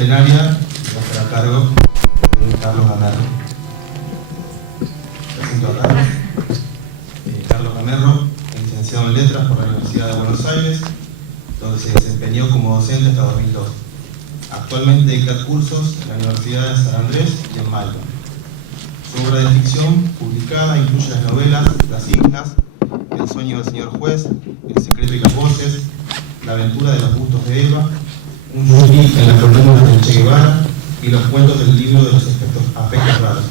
plenaria va a estar a cargo de Carlos Gamerro. Presento a Carlos. Carlos Gamerro es licenciado en Letras por la Universidad de Buenos Aires, donde se desempeñó como docente hasta 2002. Actualmente dicta cursos en la Universidad de San Andrés y en Malta. Su obra de ficción publicada incluye las novelas Las Islas, El sueño del señor juez, El secreto y las voces, La aventura de los bustos de Eva, Un yugui en las columnas del Che Guevara y los cuentos del libro de los afectos raros.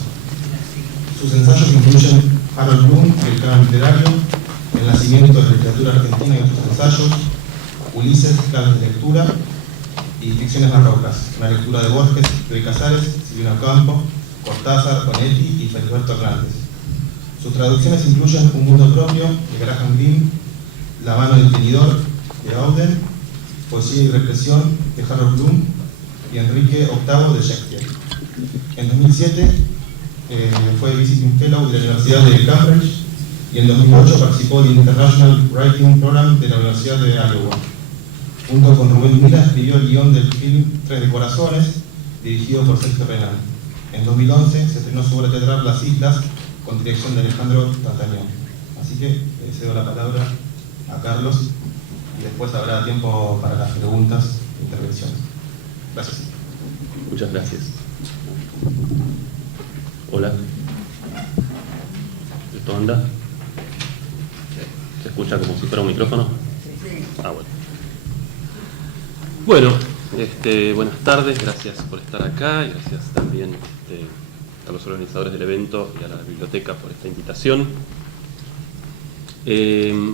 Sus ensayos incluyen Harold Bloom y el canon literario, El nacimiento de la literatura argentina y otros ensayos, Ulises, claves de lectura y ficciones barrocas, una lectura de Borges, Bioy Casares, Silvino Campo, Cortázar, Onetti y Feliberto Hernández. Sus traducciones incluyen Un mundo propio, de Graham Greene, La mano del tenidor, de Auden, Poesía y represión, de Harold Bloom y Enrique VIII, de Shakespeare. En 2007 fue Visiting Fellow de la Universidad de Cambridge y en 2008 participó del International Writing Program de la Universidad de Iowa. Junto con Rubén Mila escribió el guión del film Tres de Corazones, dirigido por Sergio Renal. En 2011 se estrenó su obra teatral Las Islas, con dirección de Alejandro Tantañón. Así que le cedo la palabra a Carlos y después habrá tiempo para las preguntas e intervenciones. Gracias. Muchas gracias. Hola. ¿Esto anda? ¿Se escucha como si fuera un micrófono? Sí. Ah, bueno. Buenas tardes, gracias por estar acá y gracias también a los organizadores del evento y a la biblioteca por esta invitación.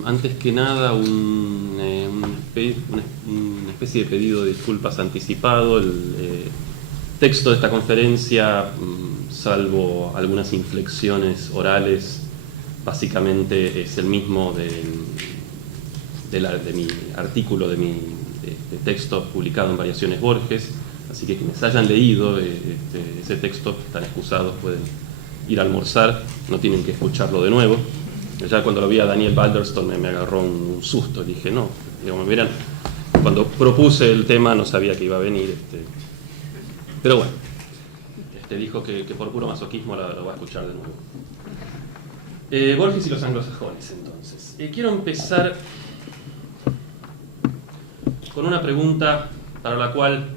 Antes que nada, una especie de pedido de disculpas anticipado. El texto de esta conferencia, salvo algunas inflexiones orales, básicamente es el mismo de mi artículo, de texto publicado en Variaciones Borges, así que quienes hayan leído ese texto están excusados, pueden ir a almorzar, no tienen que escucharlo de nuevo. Ya cuando lo vi a Daniel Balderston me agarró un susto, dije no, digamos, miren, cuando propuse el tema no sabía que iba a venir, pero bueno, dijo que por puro masoquismo lo va a escuchar de nuevo. Borges y los anglosajones, entonces. Quiero empezar con una pregunta para la cual,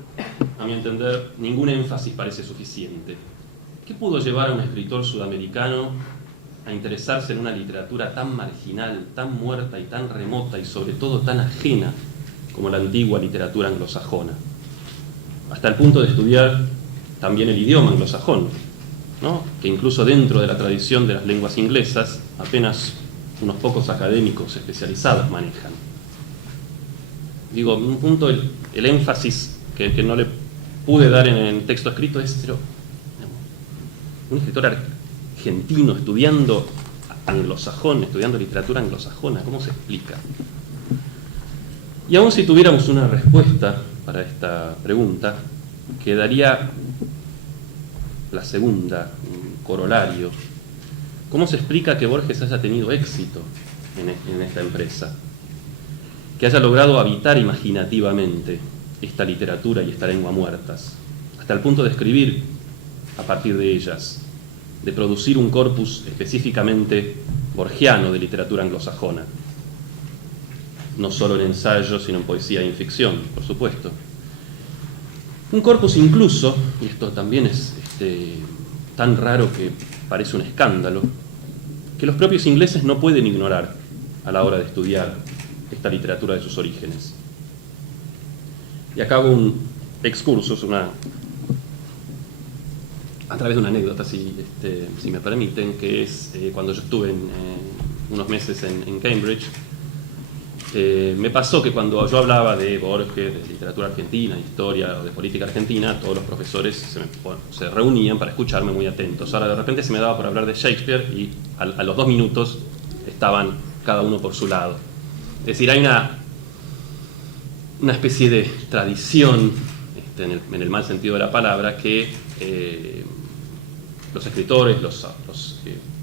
a mi entender, ningún énfasis parece suficiente. ¿Qué pudo llevar a un escritor sudamericano a interesarse en una literatura tan marginal, tan muerta y tan remota y sobre todo tan ajena como la antigua literatura anglosajona? Hasta el punto de estudiar también el idioma anglosajón, ¿no? Que incluso dentro de la tradición de las lenguas inglesas apenas unos pocos académicos especializados manejan. Digo, un punto, el énfasis que no le pude dar en el texto escrito es, pero, un escritor argentino estudiando anglosajón, estudiando literatura anglosajona, ¿cómo se explica? Y aun si tuviéramos una respuesta para esta pregunta, quedaría la segunda, un corolario. ¿Cómo se explica que Borges haya tenido éxito en esta empresa? Que haya logrado habitar imaginativamente esta literatura y esta lengua muertas, hasta el punto de escribir a partir de ellas, de producir un corpus específicamente borgiano de literatura anglosajona, no solo en ensayos, sino en poesía y en ficción, por supuesto. Un corpus incluso, y esto también es tan raro que parece un escándalo, que los propios ingleses no pueden ignorar a la hora de estudiar esta literatura de sus orígenes. Y acá hago un excursus, a través de una anécdota, si me permiten, que es cuando yo estuve unos meses en Cambridge, me pasó que cuando yo hablaba de Borges, de literatura argentina, historia o de política argentina, todos los profesores se reunían para escucharme muy atentos. Ahora de repente se me daba por hablar de Shakespeare y a los 2 minutos estaban cada uno por su lado. Es decir, hay una especie de tradición, en el mal sentido de la palabra, que los escritores, los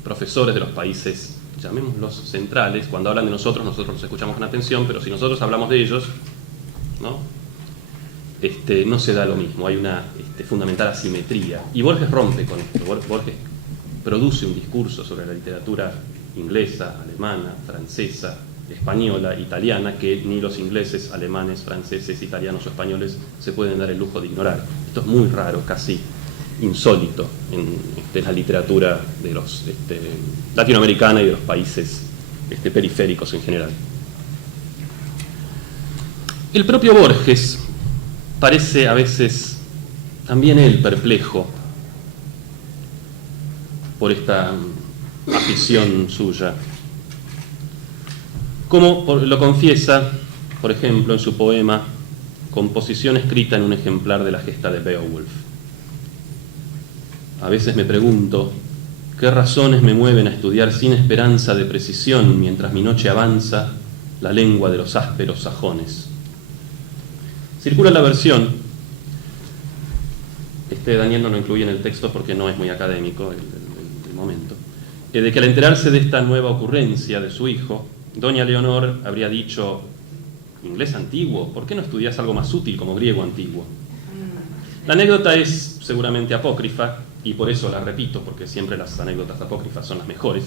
profesores de los países, llamémoslos centrales, cuando hablan de nosotros los escuchamos con atención, pero si nosotros hablamos de ellos, ¿no? no se da lo mismo, hay una fundamental asimetría. Y Borges rompe con esto. Borges produce un discurso sobre la literatura inglesa, alemana, francesa, española, italiana, que ni los ingleses, alemanes, franceses, italianos o españoles se pueden dar el lujo de ignorar. Esto es muy raro, casi insólito en la literatura de los latinoamericana y de los países periféricos en general. El propio Borges parece a veces también él perplejo por esta afición suya, como lo confiesa, por ejemplo, en su poema Composición escrita en un ejemplar de la gesta de Beowulf. A veces me pregunto qué razones me mueven a estudiar sin esperanza de precisión mientras mi noche avanza la lengua de los ásperos sajones. Circula la versión, Daniel no lo incluye en el texto porque no es muy académico el momento, de que al enterarse de esta nueva ocurrencia de su hijo, doña Leonor habría dicho: inglés antiguo, ¿por qué no estudias algo más útil como griego antiguo? La anécdota es seguramente apócrifa, y por eso la repito, porque siempre las anécdotas apócrifas son las mejores,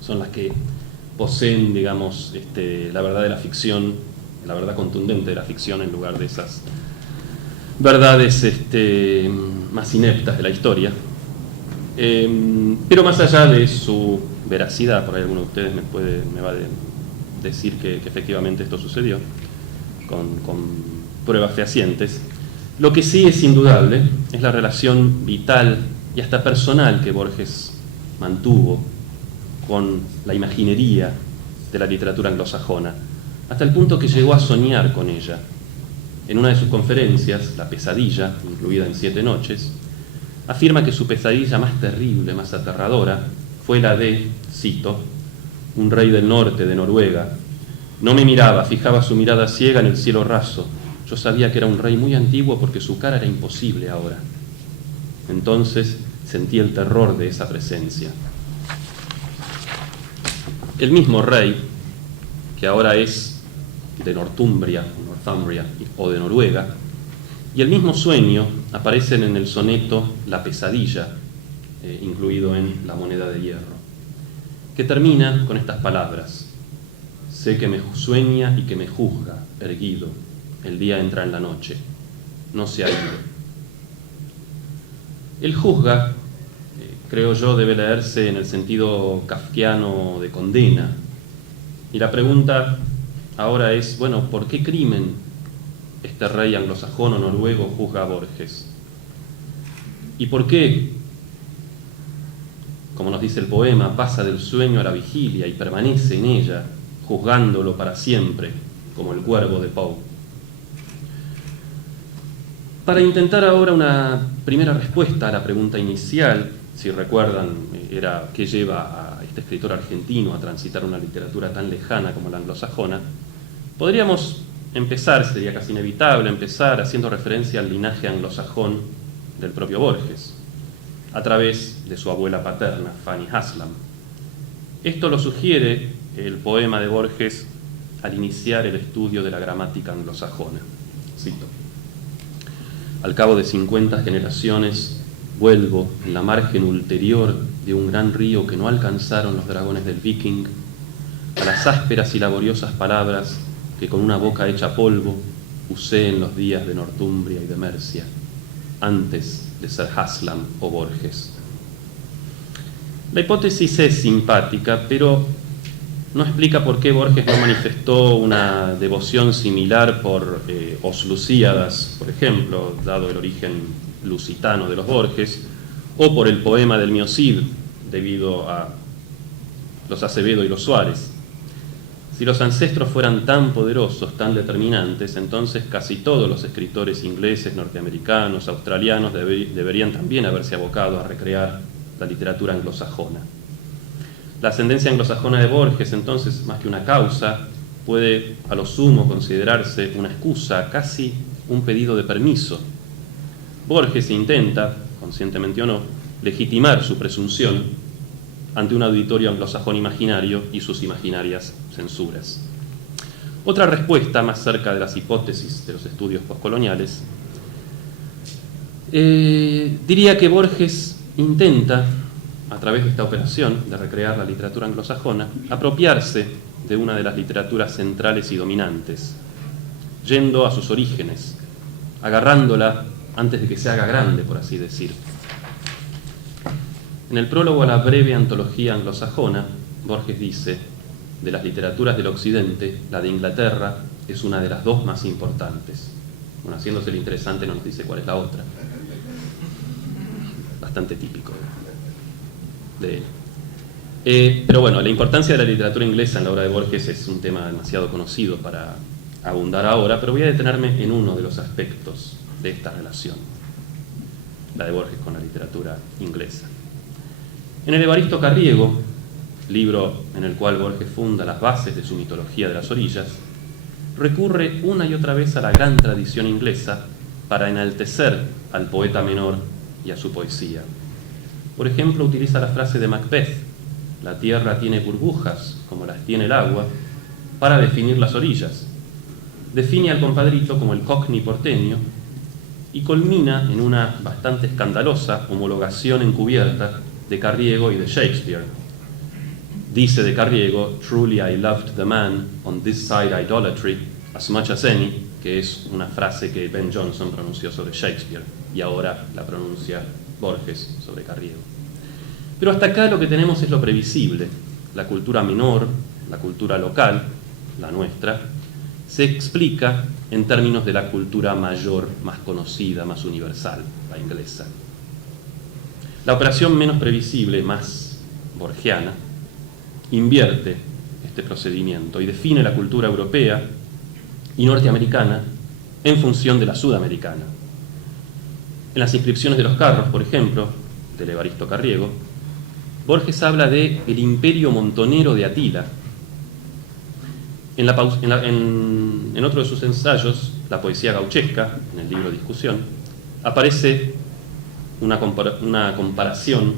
son las que poseen, digamos, la verdad de la ficción, la verdad contundente de la ficción en lugar de esas verdades más ineptas de la historia. Pero más allá de su veracidad, por ahí alguno de ustedes me va a decir que efectivamente esto sucedió, con pruebas fehacientes. Lo que sí es indudable es la relación vital y hasta personal que Borges mantuvo con la imaginería de la literatura anglosajona, hasta el punto que llegó a soñar con ella. En una de sus conferencias, La pesadilla, incluida en 7 noches, afirma que su pesadilla más terrible, más aterradora, fue la de, cito, un rey del norte de Noruega. No me miraba, fijaba su mirada ciega en el cielo raso. Yo sabía que era un rey muy antiguo porque su cara era imposible ahora. Entonces sentí el terror de esa presencia. El mismo rey, que ahora es de Northumbria o de Noruega, y el mismo sueño aparecen en el soneto La pesadilla, incluido en La moneda de hierro, que termina con estas palabras: sé que me sueña y que me juzga, erguido, el día entra en la noche, no se ha ido. El juzga, creo yo, debe leerse en el sentido kafkiano de condena, y la pregunta ahora es, bueno, ¿por qué crimen este rey anglosajón o noruego juzga a Borges? ¿Y por qué, como nos dice el poema, pasa del sueño a la vigilia y permanece en ella, juzgándolo para siempre, como el cuervo de Poe? Para intentar ahora una primera respuesta a la pregunta inicial, si recuerdan, era ¿qué lleva a este escritor argentino a transitar una literatura tan lejana como la anglosajona? Podríamos empezar, sería casi inevitable empezar haciendo referencia al linaje anglosajón del propio Borges, a través de su abuela paterna, Fanny Haslam. Esto lo sugiere el poema de Borges al iniciar el estudio de la gramática anglosajona. Cito: al cabo de 50 generaciones vuelvo en la margen ulterior de un gran río que no alcanzaron los dragones del Viking a las ásperas y laboriosas palabras que con una boca hecha polvo usé en los días de Northumbria y de Mercia, antes de ser Haslam o Borges. La hipótesis es simpática, pero no explica por qué Borges no manifestó una devoción similar por Os por ejemplo, dado el origen lusitano de los Borges, o por el poema del Miocid, debido a los Acevedo y los Suárez. Si los ancestros fueran tan poderosos, tan determinantes, entonces casi todos los escritores ingleses, norteamericanos, australianos deberían también haberse abocado a recrear la literatura anglosajona. La ascendencia anglosajona de Borges, entonces, más que una causa, puede a lo sumo considerarse una excusa, casi un pedido de permiso. Borges intenta, conscientemente o no, legitimar su presunción ante un auditorio anglosajón imaginario y sus imaginarias censuras. Otra respuesta, más cerca de las hipótesis de los estudios postcoloniales, diría que Borges intenta, a través de esta operación de recrear la literatura anglosajona, apropiarse de una de las literaturas centrales y dominantes, yendo a sus orígenes, agarrándola antes de que se haga grande, por así decir. En el prólogo a la breve antología anglosajona, Borges dice: de las literaturas del occidente, la de Inglaterra es una de las dos más importantes. Bueno, haciéndose el interesante no nos dice cuál es la otra. Bastante típico de él. Pero bueno, la importancia de la literatura inglesa en la obra de Borges es un tema demasiado conocido para abundar ahora, pero voy a detenerme en uno de los aspectos de esta relación, la de Borges con la literatura inglesa. En el Evaristo Carriego, libro en el cual Borges funda las bases de su mitología de las orillas, recurre una y otra vez a la gran tradición inglesa para enaltecer al poeta menor y a su poesía. Por ejemplo, utiliza la frase de Macbeth: la tierra tiene burbujas como las tiene el agua, para definir las orillas. Define al compadrito como el cockney porteño y culmina en una bastante escandalosa homologación encubierta de Carriego y de Shakespeare. Dice de Carriego: "Truly I loved the man on this side idolatry as much as any", que es una frase que Ben Jonson pronunció sobre Shakespeare y ahora la pronuncia Borges sobre Carriego. Pero hasta acá lo que tenemos es lo previsible. La cultura menor, la cultura local, la nuestra, se explica en términos de la cultura mayor, más conocida, más universal, la inglesa. La operación menos previsible, más borgiana, invierte este procedimiento y define la cultura europea y norteamericana en función de la sudamericana. En las inscripciones de los carros, por ejemplo, del Evaristo Carriego, Borges habla de el imperio montonero de Atila. En otro de sus ensayos, La poesía gauchesca, en el libro Discusión, aparece una comparación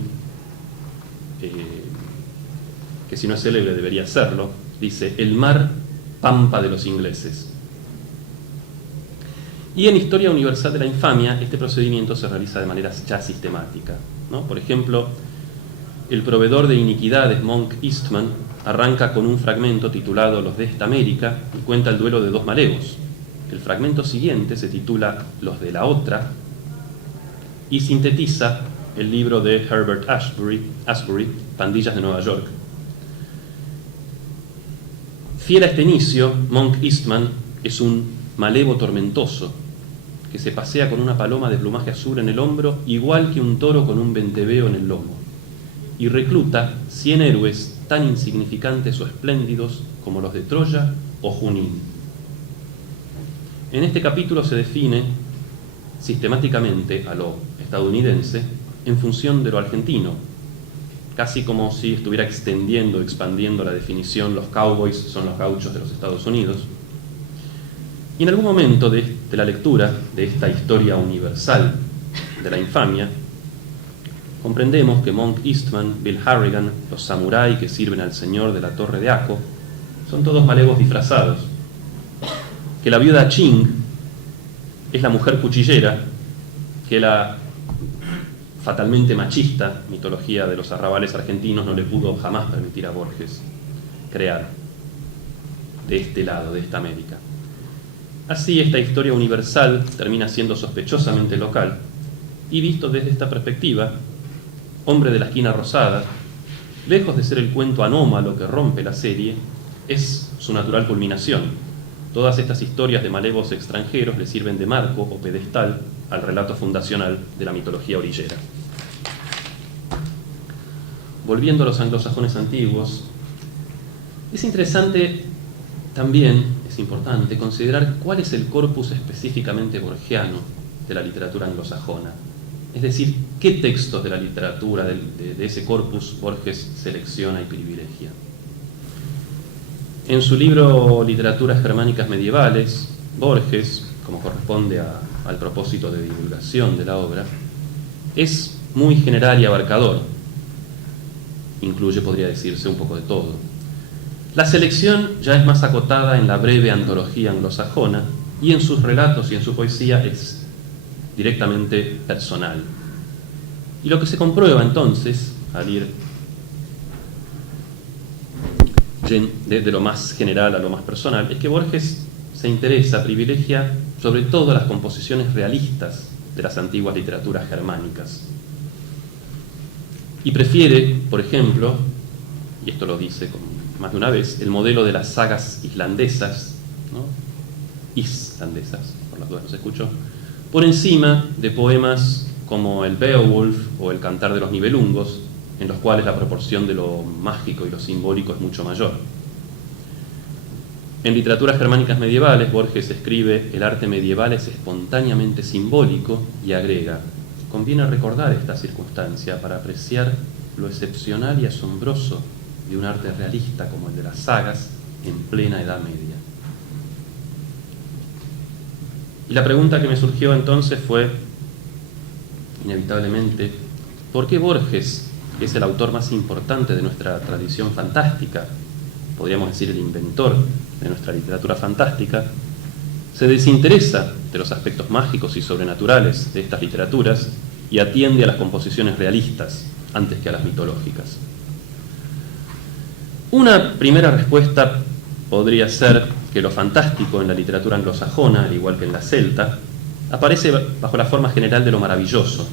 que, si no es célebre, debería serlo. Dice: el mar pampa de los ingleses. Y en Historia Universal de la Infamia, este procedimiento se realiza de manera ya sistemática, ¿no? Por ejemplo, el proveedor de iniquidades, Monk Eastman, arranca con un fragmento titulado Los de esta América y cuenta el duelo de dos malevos. El fragmento siguiente se titula Los de la otra y sintetiza el libro de Herbert Asbury, Pandillas de Nueva York. Fiel a este inicio, Monk Eastman es un malevo tormentoso que se pasea con una paloma de plumaje azul en el hombro, igual que un toro con un venteveo en el lomo, y recluta 100 héroes tan insignificantes o espléndidos como los de Troya o Junín. En este capítulo se define sistemáticamente a lo estadounidense en función de lo argentino, casi como si estuviera extendiendo, expandiendo la definición: los cowboys son los gauchos de los Estados Unidos. Y en algún momento de la lectura de esta historia universal de la infamia, comprendemos que Monk Eastman, Bill Harrigan, los samuráis que sirven al señor de la Torre de Aco, son todos malevos disfrazados, que la viuda Ching es la mujer cuchillera que la fatalmente machista mitología de los arrabales argentinos no le pudo jamás permitir a Borges crear de este lado, de esta América. Así, esta historia universal termina siendo sospechosamente local, y visto desde esta perspectiva, Hombre de la esquina rosada, lejos de ser el cuento anómalo que rompe la serie, es su natural culminación. Todas estas historias de malevos extranjeros le sirven de marco o pedestal al relato fundacional de la mitología orillera. Volviendo a los anglosajones antiguos, es interesante también, es importante considerar cuál es el corpus específicamente borgiano de la literatura anglosajona. Es decir, qué textos de la literatura, de ese corpus, Borges selecciona y privilegia. En su libro Literaturas Germánicas Medievales, Borges, como corresponde al propósito de divulgación de la obra, es muy general y abarcador. Incluye, podría decirse, un poco de todo. La selección ya es más acotada en la breve antología anglosajona y en sus relatos y en su poesía es directamente personal. Y lo que se comprueba entonces, al ir de lo más general a lo más personal, es que Borges se interesa, privilegia sobre todo las composiciones realistas de las antiguas literaturas germánicas. Y prefiere, por ejemplo, y esto lo dice más de una vez, el modelo de las sagas islandesas, ¿no? Islandesas, por las dudas no se escuchó, por encima de poemas como el Beowulf o el Cantar de los Nibelungos, en los cuales la proporción de lo mágico y lo simbólico es mucho mayor. En literaturas germánicas medievales, Borges escribe: el arte medieval es espontáneamente simbólico, y agrega: conviene recordar esta circunstancia para apreciar lo excepcional y asombroso de un arte realista como el de las sagas en plena Edad Media. Y la pregunta que me surgió entonces fue, inevitablemente, ¿por qué Borges, que es el autor más importante de nuestra tradición fantástica, podríamos decir el inventor de nuestra literatura fantástica, se desinteresa de los aspectos mágicos y sobrenaturales de estas literaturas y atiende a las composiciones realistas antes que a las mitológicas? Una primera respuesta podría ser que lo fantástico en la literatura anglosajona, al igual que en la celta, aparece bajo la forma general de lo maravilloso: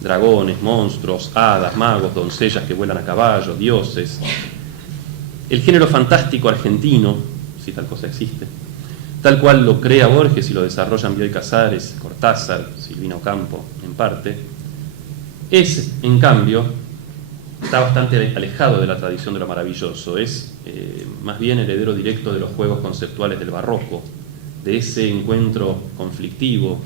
dragones, monstruos, hadas, magos, doncellas que vuelan a caballo, dioses. El género fantástico argentino, si tal cosa existe, tal cual lo crea Borges y lo desarrollan Bioy Casares, Cortázar, Silvina Ocampo, en parte, es, en cambio, está bastante alejado de la tradición de lo maravilloso. Es más bien heredero directo de los juegos conceptuales del barroco, de ese encuentro conflictivo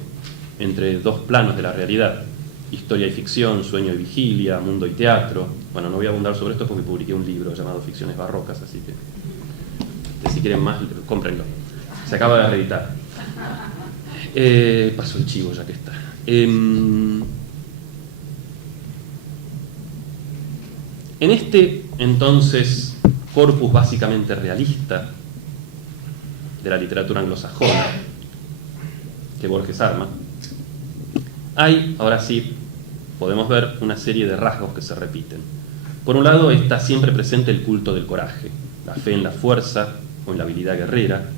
entre dos planos de la realidad: historia y ficción, sueño y vigilia, mundo y teatro. Bueno, no voy a abundar sobre esto porque publiqué un libro llamado Ficciones Barrocas, así que si quieren más, cómprenlo. Se acaba de reeditar. Paso el chivo ya que está. En este, entonces, corpus básicamente realista de la literatura anglosajona que Borges arma, hay, ahora sí, podemos ver una serie de rasgos que se repiten. Por un lado, está siempre presente el culto del coraje, la fe en la fuerza o en la habilidad guerrera,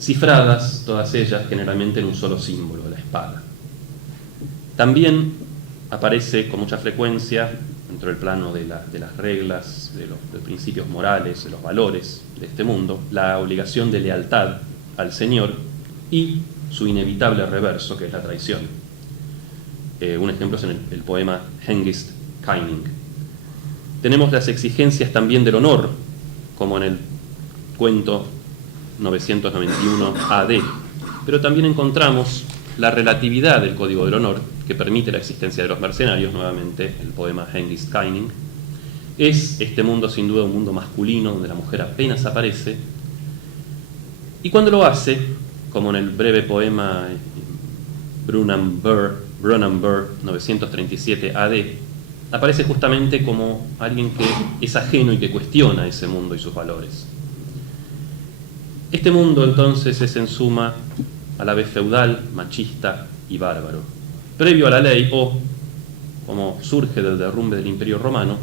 cifradas todas ellas generalmente en un solo símbolo, la espada. También aparece con mucha frecuencia, dentro del plano de las reglas, de los principios morales, de los valores de este mundo, la obligación de lealtad al Señor y su inevitable reverso, que es la traición. Un ejemplo es en el poema Hengist Kyning. Tenemos las exigencias también del honor, como en el cuento 991 AD, pero también encontramos la relatividad del código del honor, que permite la existencia de los mercenarios. Nuevamente, el poema Hengist Kyning. Es este mundo sin duda un mundo masculino, donde la mujer apenas aparece, y cuando lo hace, como en el breve poema Brunanburh 937 AD, aparece justamente como alguien que es ajeno y que cuestiona ese mundo y sus valores. Este mundo entonces es en suma a la vez feudal, machista y bárbaro, previo a la ley, o, como surge del derrumbe del Imperio Romano,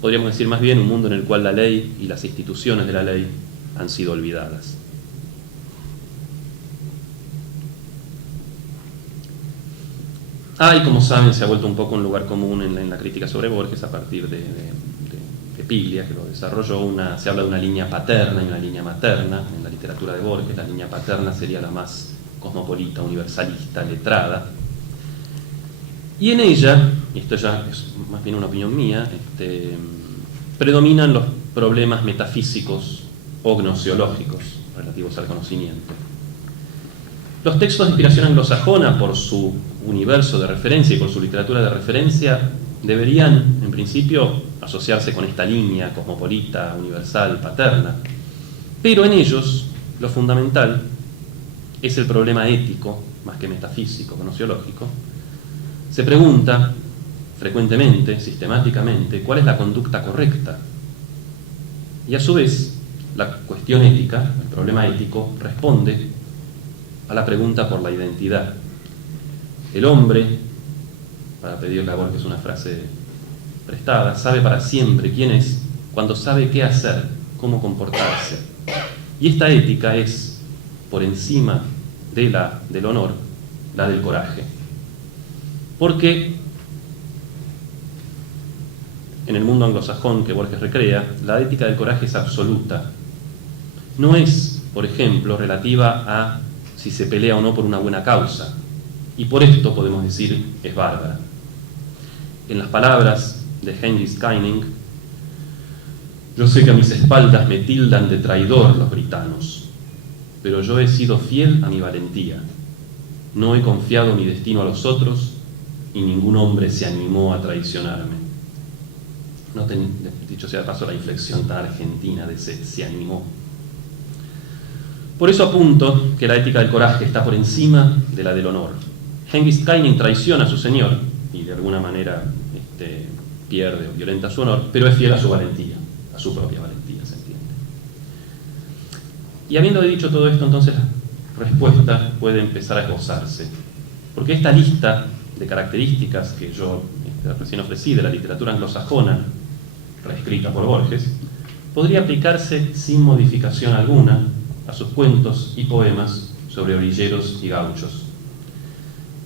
podríamos decir más bien un mundo en el cual la ley y las instituciones de la ley han sido olvidadas. Y como saben, se ha vuelto un poco un lugar común en la crítica sobre Borges a partir de Piglia, que lo desarrolló. Se habla de una línea paterna y una línea materna en la literatura de Borges. La línea paterna sería la más cosmopolita, universalista, letrada. Y en ella, y esto ya es más bien una opinión mía, predominan los problemas metafísicos o gnoseológicos relativos al conocimiento. Los textos de inspiración anglosajona, por su universo de referencia y por su literatura de referencia, deberían, en principio, asociarse con esta línea cosmopolita, universal, paterna. Pero en ellos, lo fundamental es el problema ético, más que metafísico, gnoseológico. Se pregunta frecuentemente, sistemáticamente, cuál es la conducta correcta. Y a su vez, la cuestión ética, el problema ético, responde a la pregunta por la identidad. El hombre, para pedirle a Borges una frase prestada, sabe para siempre quién es cuando sabe qué hacer, cómo comportarse. Y esta ética es, por encima de la del honor, la del coraje. Porque en el mundo anglosajón que Borges recrea, la ética del coraje es absoluta. No es, por ejemplo, relativa a si se pelea o no por una buena causa. Y por esto podemos decir es bárbara. En las palabras de Hengist Keining, yo sé que a mis espaldas me tildan de traidor los britanos, pero yo he sido fiel a mi valentía. No he confiado mi destino a los otros y ningún hombre se animó a traicionarme. Dicho sea de paso, la inflexión tan argentina de se animó. Por eso apunto que la ética del coraje está por encima de la del honor. Hengist Keining traiciona a su señor y de alguna manera pierde o violenta su honor, pero es fiel a su valentía, a su propia valentía, se entiende. Y habiendo dicho todo esto, entonces la respuesta puede empezar a esbozarse. Porque esta lista de características que yo recién ofrecí de la literatura anglosajona, reescrita por Borges, podría aplicarse sin modificación alguna a sus cuentos y poemas sobre orilleros y gauchos.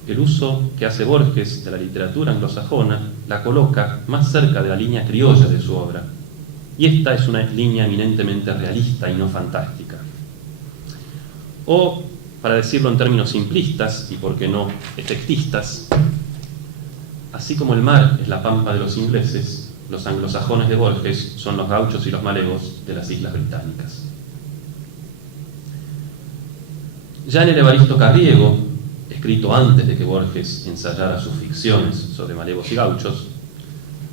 El uso que hace Borges de la literatura anglosajona la coloca más cerca de la línea criolla de su obra, y esta es una línea eminentemente realista y no fantástica. O, para decirlo en términos simplistas y por qué no efectistas, así como el mar es la pampa de los ingleses, los anglosajones de Borges son los gauchos y los malevos de las islas británicas. Ya en el Evaristo Carriego, escrito antes de que Borges ensayara sus ficciones sobre malevos y gauchos,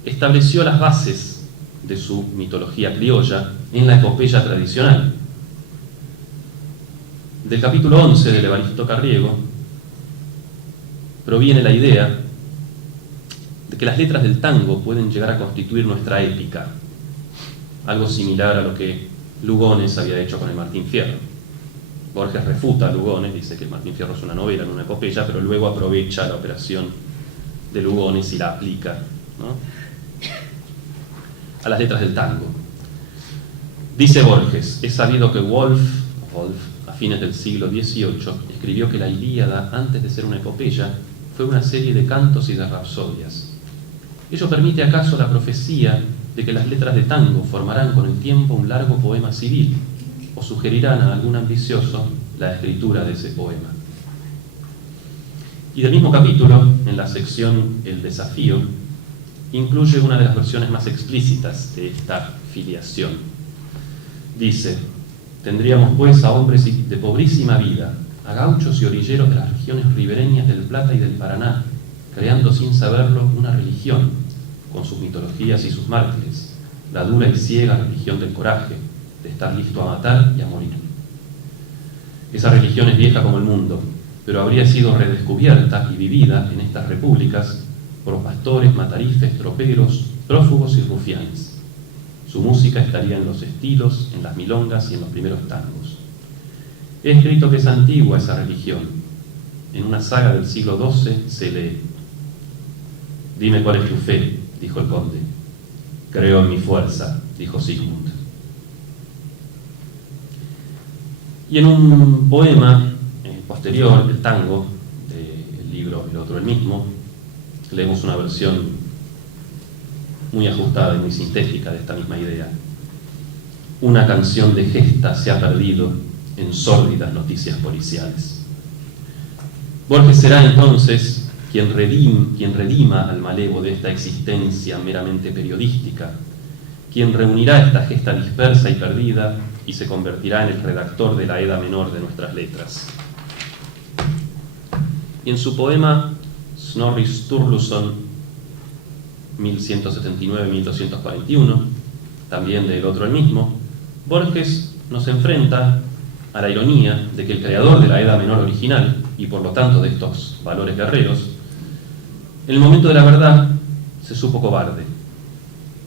estableció las bases de su mitología criolla en la epopeya tradicional. Del capítulo 11 del Evaristo Carriego proviene la idea de que las letras del tango pueden llegar a constituir nuestra épica, algo similar a lo que Lugones había hecho con el Martín Fierro. Borges refuta a Lugones, dice que el Martín Fierro es una novela, no una epopeya, pero luego aprovecha la operación de Lugones y la aplica, ¿no?, a las letras del tango. Dice Borges, es sabido que Wolf, a fines del siglo XVIII, escribió que la Ilíada, antes de ser una epopeya, fue una serie de cantos y de rapsodias. ¿Ello permite acaso la profecía de que las letras de tango formarán con el tiempo un largo poema civil, o sugerirán a algún ambicioso la escritura de ese poema? Y del mismo capítulo, en la sección El desafío, incluye una de las versiones más explícitas de esta filiación. Dice, tendríamos pues a hombres de pobrísima vida, a gauchos y orilleros de las regiones ribereñas del Plata y del Paraná, creando sin saberlo una religión, con sus mitologías y sus mártires, la dura y ciega religión del coraje, de estar listo a matar y a morir. Esa religión es vieja como el mundo, pero habría sido redescubierta y vivida en estas repúblicas por pastores, matarifes, troperos, prófugos y rufianes. Su música estaría en los estilos, en las milongas y en los primeros tangos. He escrito que es antigua esa religión. En una saga del siglo XII se lee: «Dime cuál es tu fe», dijo el conde. «Creo en mi fuerza», dijo Sigmund. Y en un poema posterior, el tango, del libro El otro el mismo, leemos una versión muy ajustada y muy sintética de esta misma idea. Una canción de gesta se ha perdido en sórdidas noticias policiales. Borges será entonces quien redima al malevo de esta existencia meramente periodística, quien reunirá esta gesta dispersa y perdida y se convertirá en el redactor de la Edda menor de nuestras letras. Y en su poema Snorri Sturluson, 1179-1241, también del otro el mismo, Borges nos enfrenta a la ironía de que el creador de la Edda menor original, y por lo tanto de estos valores guerreros, en el momento de la verdad se supo cobarde.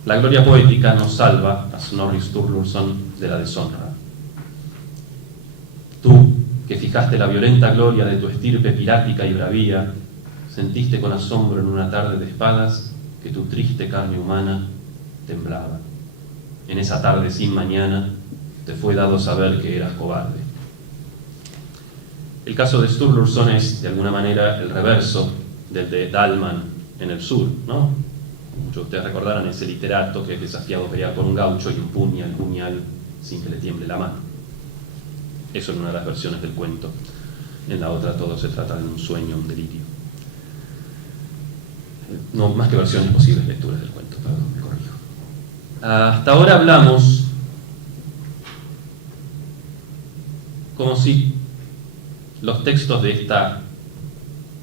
la gloria poética no salva a Snorri Sturluson de la deshonra. Tú, que fijaste la violenta gloria de tu estirpe pirática y bravía, sentiste con asombro en una tarde de espadas que tu triste carne humana temblaba. En esa tarde sin mañana te fue dado saber que eras cobarde. El caso de Sturluson es, de alguna manera, el reverso del de Dalman en el sur, ¿no? Muchos de ustedes recordarán ese literato que es desafiado a pelear por un gaucho y empuña el puñal sin que le tiemble la mano. Eso en una de las versiones del cuento. En la otra todo se trata de un sueño, un delirio. No, más que versiones, posibles lecturas del cuento, perdón, me corrijo. Hasta ahora hablamos como si los textos de esta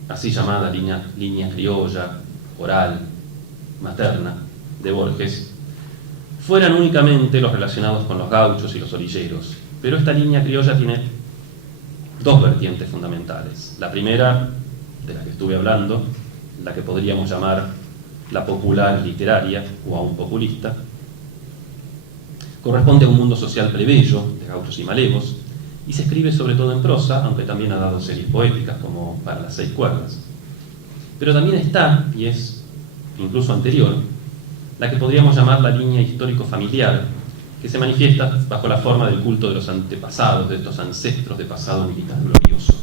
así llamada línea criolla, oral, materna, de Borges, fueran únicamente los relacionados con los gauchos y los orilleros. Pero esta línea criolla tiene dos vertientes fundamentales. La primera, de la que estuve hablando, la que podríamos llamar la popular literaria o aún populista, corresponde a un mundo social plebeyo, de gauchos y malevos, y se escribe sobre todo en prosa, aunque también ha dado series poéticas como Para las 6 cuerdas. Pero también está, y es incluso anterior, la que podríamos llamar la línea histórico-familiar, que se manifiesta bajo la forma del culto de los antepasados, de estos ancestros de pasado militar glorioso,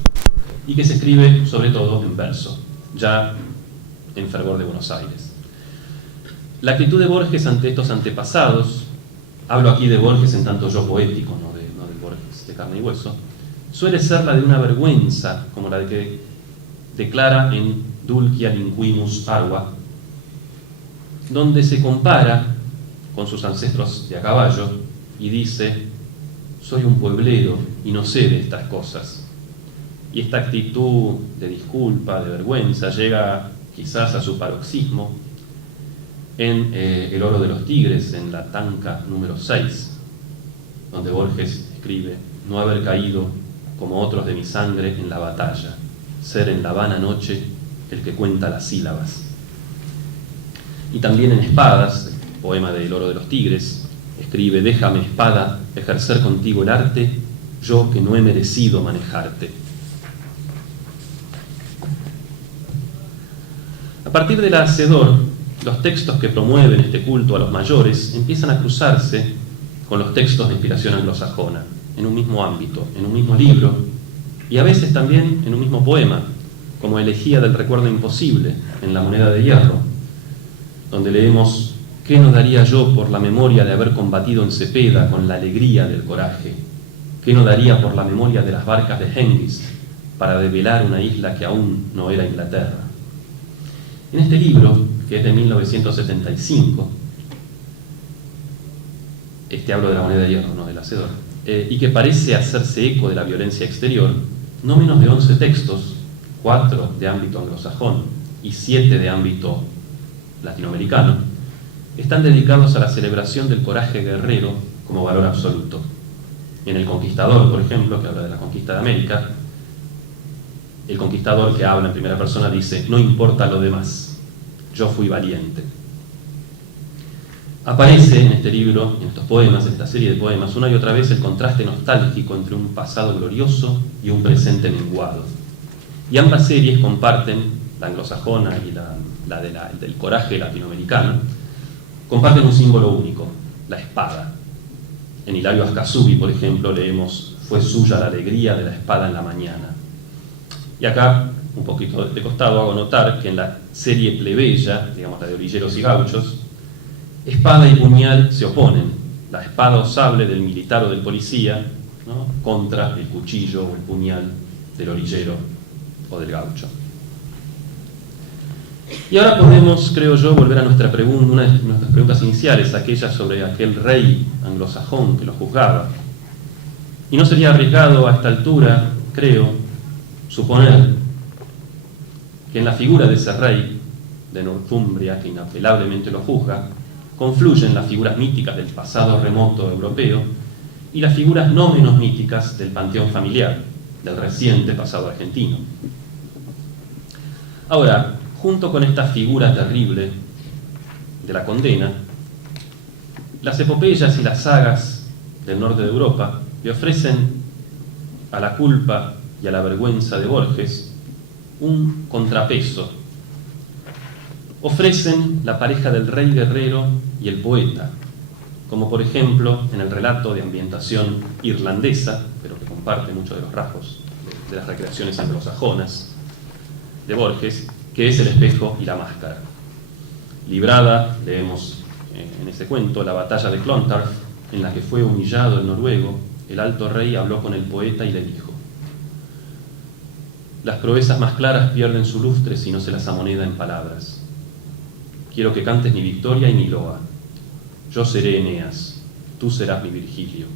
y que se escribe sobre todo en verso, ya en fervor de Buenos Aires. La actitud de Borges ante estos antepasados, hablo aquí de Borges en tanto yo poético, no del Borges de carne y hueso, suele ser la de una vergüenza, como la de que declara en Dulcia Linquimus Arva, donde se compara con sus ancestros de a caballo y dice: soy un pueblero y no sé de estas cosas. Y esta actitud de disculpa, de vergüenza, llega quizás a su paroxismo en El oro de los tigres, en la tanca número 6, donde Borges escribe: no haber caído como otros de mi sangre en la batalla, ser en la vana noche el que cuenta las sílabas. Y también en Espadas, el poema de El oro de los tigres, escribe: déjame, espada, ejercer contigo el arte, yo que no he merecido manejarte. A partir del Hacedor, los textos que promueven este culto a los mayores empiezan a cruzarse con los textos de inspiración anglosajona, en un mismo ámbito, en un mismo libro, y a veces también en un mismo poema, como Elegía del recuerdo imposible, en La moneda de hierro, donde leemos: ¿qué no daría yo por la memoria de haber combatido en Cepeda con la alegría del coraje? ¿Qué no daría por la memoria de las barcas de Hengist para develar una isla que aún no era Inglaterra? En este libro, que es de 1975, hablo de La moneda de hierro, no del Hacedor, y que parece hacerse eco de la violencia exterior, no menos de 11 textos, 4 de ámbito anglosajón y 7 de ámbito latinoamericano, están dedicados a la celebración del coraje guerrero como valor absoluto. En El Conquistador, por ejemplo, que habla de la conquista de América, el conquistador, que habla en primera persona, dice: no importa lo demás, yo fui valiente. Aparece en este libro, en estos poemas, en esta serie de poemas, una y otra vez el contraste nostálgico entre un pasado glorioso y un presente menguado. Y ambas series comparten, la anglosajona y la del coraje latinoamericano, comparten un símbolo único: la espada. En Hilario Ascasubi, por ejemplo, leemos: fue suya la alegría de la espada en la mañana. Y acá, un poquito de costado, hago notar que en la serie plebeya, digamos la de orilleros y gauchos, espada y puñal se oponen. La espada o sable del militar o del policía, ¿no?, contra el cuchillo o el puñal del orillero o del gaucho. Y ahora podemos, creo yo, volver a una de nuestras preguntas iniciales, aquella sobre aquel rey anglosajón que lo juzgaba. Y no sería arriesgado a esta altura, creo, suponer que en la figura de ese rey de Northumbria, que inapelablemente lo juzga, confluyen las figuras míticas del pasado remoto europeo y las figuras no menos míticas del panteón familiar, del reciente pasado argentino. Ahora, junto con esta figura terrible de la condena, Las epopeyas y las sagas del norte de Europa le ofrecen a la culpa y a la vergüenza de Borges un contrapeso. Ofrecen la pareja del rey guerrero y el poeta, como por ejemplo en el relato de ambientación irlandesa, pero que comparte muchos de los rasgos de las recreaciones anglosajonas de Borges, que es El espejo y la máscara. Librada, leemos en ese cuento, la batalla de Clontarf, en la que fue humillado el noruego, el alto rey habló con el poeta y le dijo: las proezas más claras pierden su lustre si no se las amoneda en palabras. Quiero que cantes mi victoria y mi loa. Yo seré Eneas, tú serás mi Virgilio.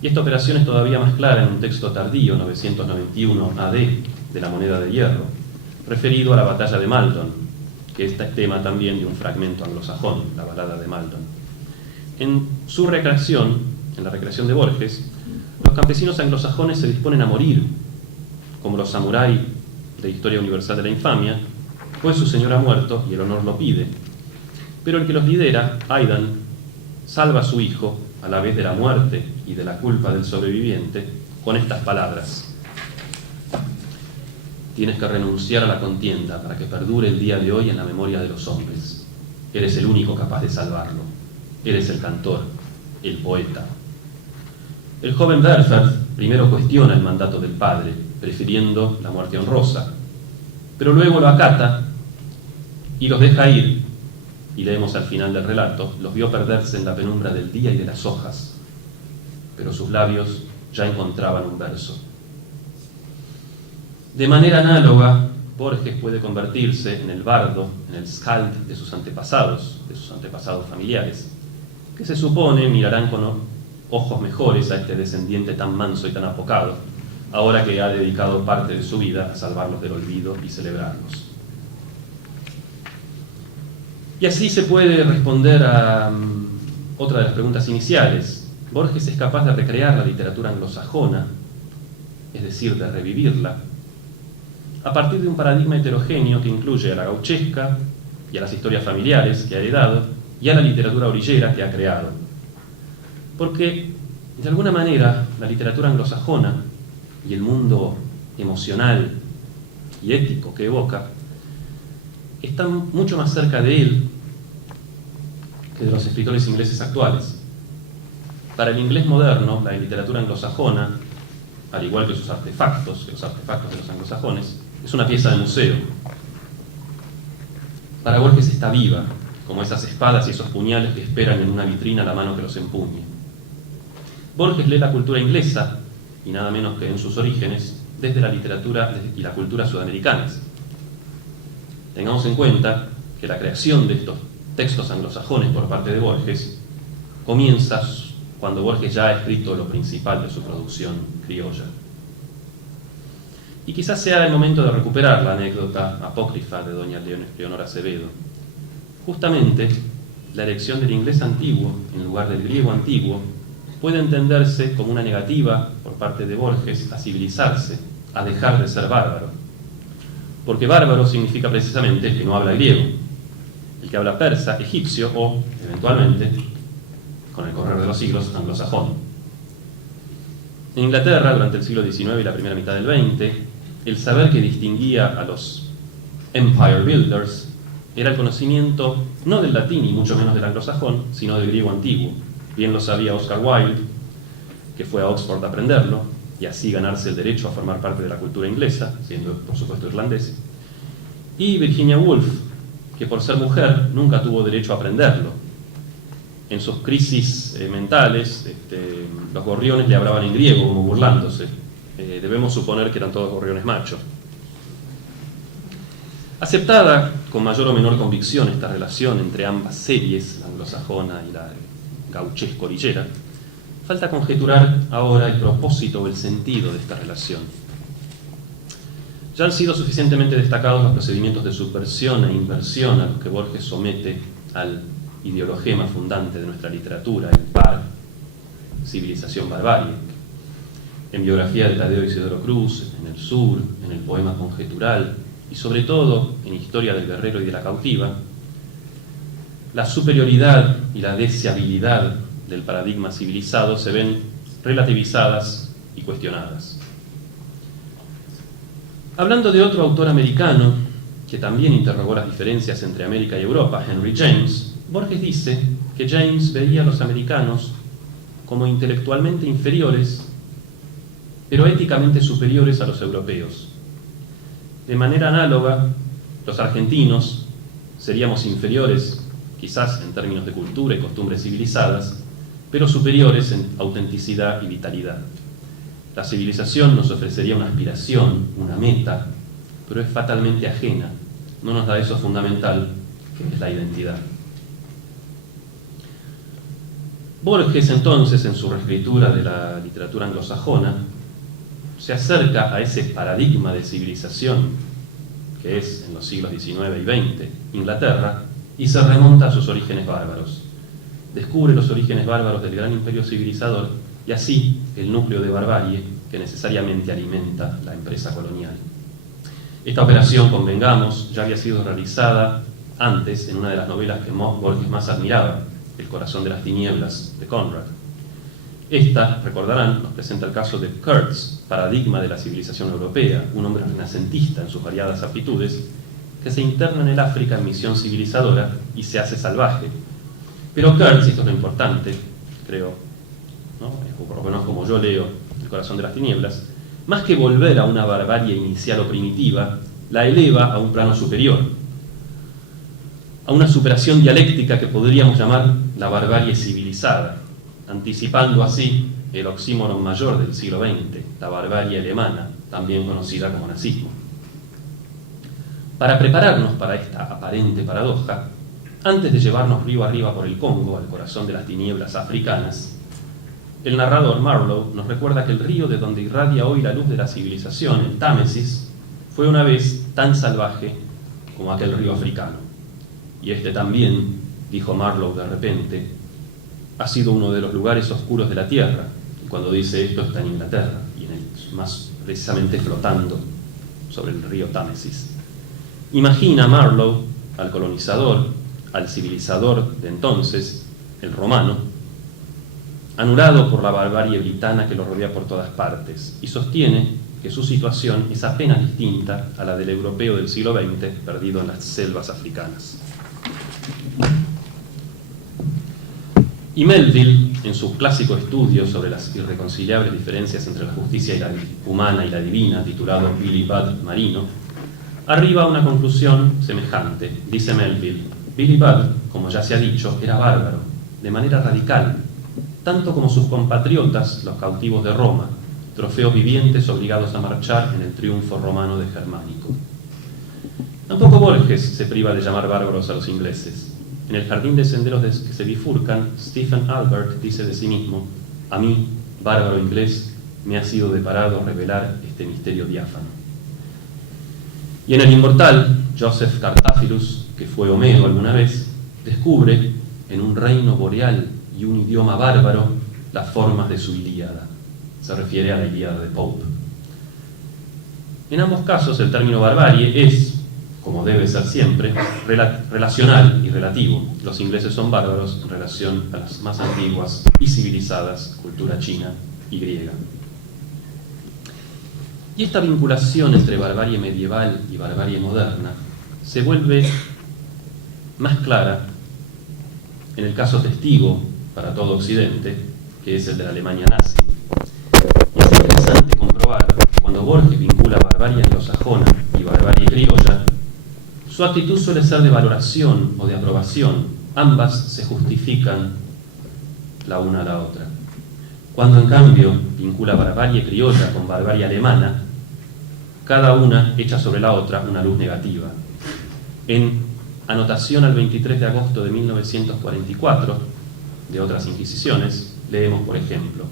Y esta operación es todavía más clara en un texto tardío, 991 AD, de la Moneda de Hierro, referido a la batalla de Maldon, que es tema también de un fragmento anglosajón, la balada de Maldon. En su recreación, en la recreación de Borges, los campesinos anglosajones se disponen a morir, como los samuráis de Historia Universal de la Infamia, pues su señor ha muerto y el honor lo pide. Pero el que los lidera, Aidan, salva a su hijo a la vez de la muerte y de la culpa del sobreviviente con estas palabras: tienes que renunciar a la contienda para que perdure el día de hoy en la memoria de los hombres. Eres el único capaz de salvarlo. Eres el cantor, el poeta. El joven Werfer primero cuestiona el mandato del padre, prefiriendo la muerte honrosa, pero luego lo acata y los deja ir, y leemos al final del relato: los vio perderse en la penumbra del día y de las hojas, pero sus labios ya encontraban un verso. De manera análoga, Borges puede convertirse en el bardo, en el skald de sus antepasados familiares, que se supone mirarán con ojos mejores a este descendiente tan manso y tan apocado, ahora que ha dedicado parte de su vida a salvarlos del olvido y celebrarlos. Y así se puede responder a otra de las preguntas iniciales. Borges es capaz de recrear la literatura anglosajona, es decir, de revivirla, a partir de un paradigma heterogéneo que incluye a la gauchesca y a las historias familiares que ha heredado y a la literatura orillera que ha creado. Porque, de alguna manera, la literatura anglosajona y el mundo emocional y ético que evoca están mucho más cerca de él que de los escritores ingleses actuales. Para el inglés moderno, la literatura anglosajona, al igual que sus artefactos, los artefactos de los anglosajones, es una pieza de museo. Para Borges está viva, como esas espadas y esos puñales que esperan en una vitrina a la mano que los empuñe. Borges lee la cultura inglesa, y nada menos que en sus orígenes, desde la literatura y la cultura sudamericanas. Tengamos en cuenta que la creación de estos textos anglosajones por parte de Borges comienza cuando Borges ya ha escrito lo principal de su producción criolla. Y quizás sea el momento de recuperar la anécdota apócrifa de doña Leonor Acevedo. Justamente, la elección del inglés antiguo en lugar del griego antiguo puede entenderse como una negativa por parte de Borges a civilizarse, a dejar de ser bárbaro. Porque bárbaro significa precisamente el que no habla griego, el que habla persa, egipcio o, eventualmente, con el correr de los siglos, anglosajón. En Inglaterra, durante el siglo XIX y la primera mitad del XX, el saber que distinguía a los Empire Builders era el conocimiento no del latín y mucho menos del anglosajón, sino del griego antiguo. Bien lo sabía Oscar Wilde, que fue a Oxford a aprenderlo, y así ganarse el derecho a formar parte de la cultura inglesa, siendo por supuesto irlandés, y Virginia Woolf, que por ser mujer nunca tuvo derecho a aprenderlo. En sus crisis mentales, los gorriones le hablaban en griego, como burlándose. Debemos suponer que eran todos gorriones machos. Aceptada con mayor o menor convicción esta relación entre ambas series, la anglosajona y la gauchesco-orillera, falta conjeturar ahora el propósito o el sentido de esta relación. Ya han sido suficientemente destacados los procedimientos de subversión e inversión a los que Borges somete al ideologema fundante de nuestra literatura, el par, civilización-barbarie. En biografía de Tadeo Isidoro Cruz, en El Sur, en el poema conjetural y sobre todo en Historia del guerrero y de la cautiva, la superioridad y la deseabilidad del paradigma civilizado se ven relativizadas y cuestionadas. Hablando de otro autor americano que también interrogó las diferencias entre América y Europa, Henry James, Borges dice que James veía a los americanos como intelectualmente inferiores, pero éticamente superiores a los europeos. De manera análoga, los argentinos seríamos inferiores, quizás en términos de cultura y costumbres civilizadas, pero superiores en autenticidad y vitalidad. La civilización nos ofrecería una aspiración, una meta, pero es fatalmente ajena, no nos da eso fundamental, que es la identidad. Borges, entonces, en su reescritura de la literatura anglosajona, se acerca a ese paradigma de civilización que es, en los siglos XIX y XX, Inglaterra, y se remonta a sus orígenes bárbaros. Descubre los orígenes bárbaros del gran imperio civilizador y así el núcleo de barbarie que necesariamente alimenta la empresa colonial. Esta operación, convengamos, ya había sido realizada antes en una de las novelas que Borges más admiraba, El corazón de las tinieblas, de Conrad. Esta, recordarán, nos presenta el caso de Kurtz, paradigma de la civilización europea, un hombre renacentista en sus variadas aptitudes, que se interna en el África en misión civilizadora y se hace salvaje. Pero Kurtz, y esto es lo importante, creo, ¿no? Por lo menos como yo leo El corazón de las tinieblas, más que volver a una barbarie inicial o primitiva, la eleva a un plano superior, a una superación dialéctica que podríamos llamar la barbarie civilizada, anticipando así el oxímoron mayor del siglo XX, la barbarie alemana, también conocida como nazismo. Para prepararnos para esta aparente paradoja, antes de llevarnos río arriba por el Congo, al corazón de las tinieblas africanas, el narrador Marlowe nos recuerda que el río de donde irradia hoy la luz de la civilización, el Támesis, fue una vez tan salvaje como aquel río africano. Y este también, dijo Marlowe de repente, ha sido uno de los lugares oscuros de la tierra. Y cuando dice esto está en Inglaterra, y en el, más precisamente flotando sobre el río Támesis. Imagina Marlowe al colonizador, al civilizador de entonces, el romano, anulado por la barbarie britana que lo rodea por todas partes, y sostiene que su situación es apenas distinta a la del europeo del siglo XX perdido en las selvas africanas. Y Melville, en su clásico estudio sobre las irreconciliables diferencias entre la justicia humana y la divina, titulado Billy Budd Marino, arriba a una conclusión semejante. Dice Melville, Billy Budd, como ya se ha dicho, era bárbaro, de manera radical, tanto como sus compatriotas, los cautivos de Roma, trofeos vivientes obligados a marchar en el triunfo romano de Germánico. Tampoco Borges se priva de llamar bárbaros a los ingleses. En el jardín de senderos que se bifurcan, Stephen Albert dice de sí mismo, a mí, bárbaro inglés, me ha sido deparado revelar este misterio diáfano. Y en el inmortal, Joseph Cartaphilus, que fue Homero alguna vez, descubre en un reino boreal y un idioma bárbaro las formas de su Ilíada. Se refiere a la Ilíada de Pope. En ambos casos el término barbarie es, como debe ser siempre, relacional y relativo. Los ingleses son bárbaros en relación a las más antiguas y civilizadas cultura china y griega. Y esta vinculación entre barbarie medieval y barbarie moderna se vuelve más clara en el caso testigo para todo Occidente, que es el de la Alemania nazi. Y es interesante comprobar que cuando Borges vincula barbarie anglosajona y barbarie criolla, su actitud suele ser de valoración o de aprobación. Ambas se justifican la una a la otra. Cuando en cambio vincula barbarie criolla con barbarie alemana, cada una echa sobre la otra una luz negativa. En Anotación al 23 de agosto de 1944, de otras Inquisiciones, leemos, por ejemplo,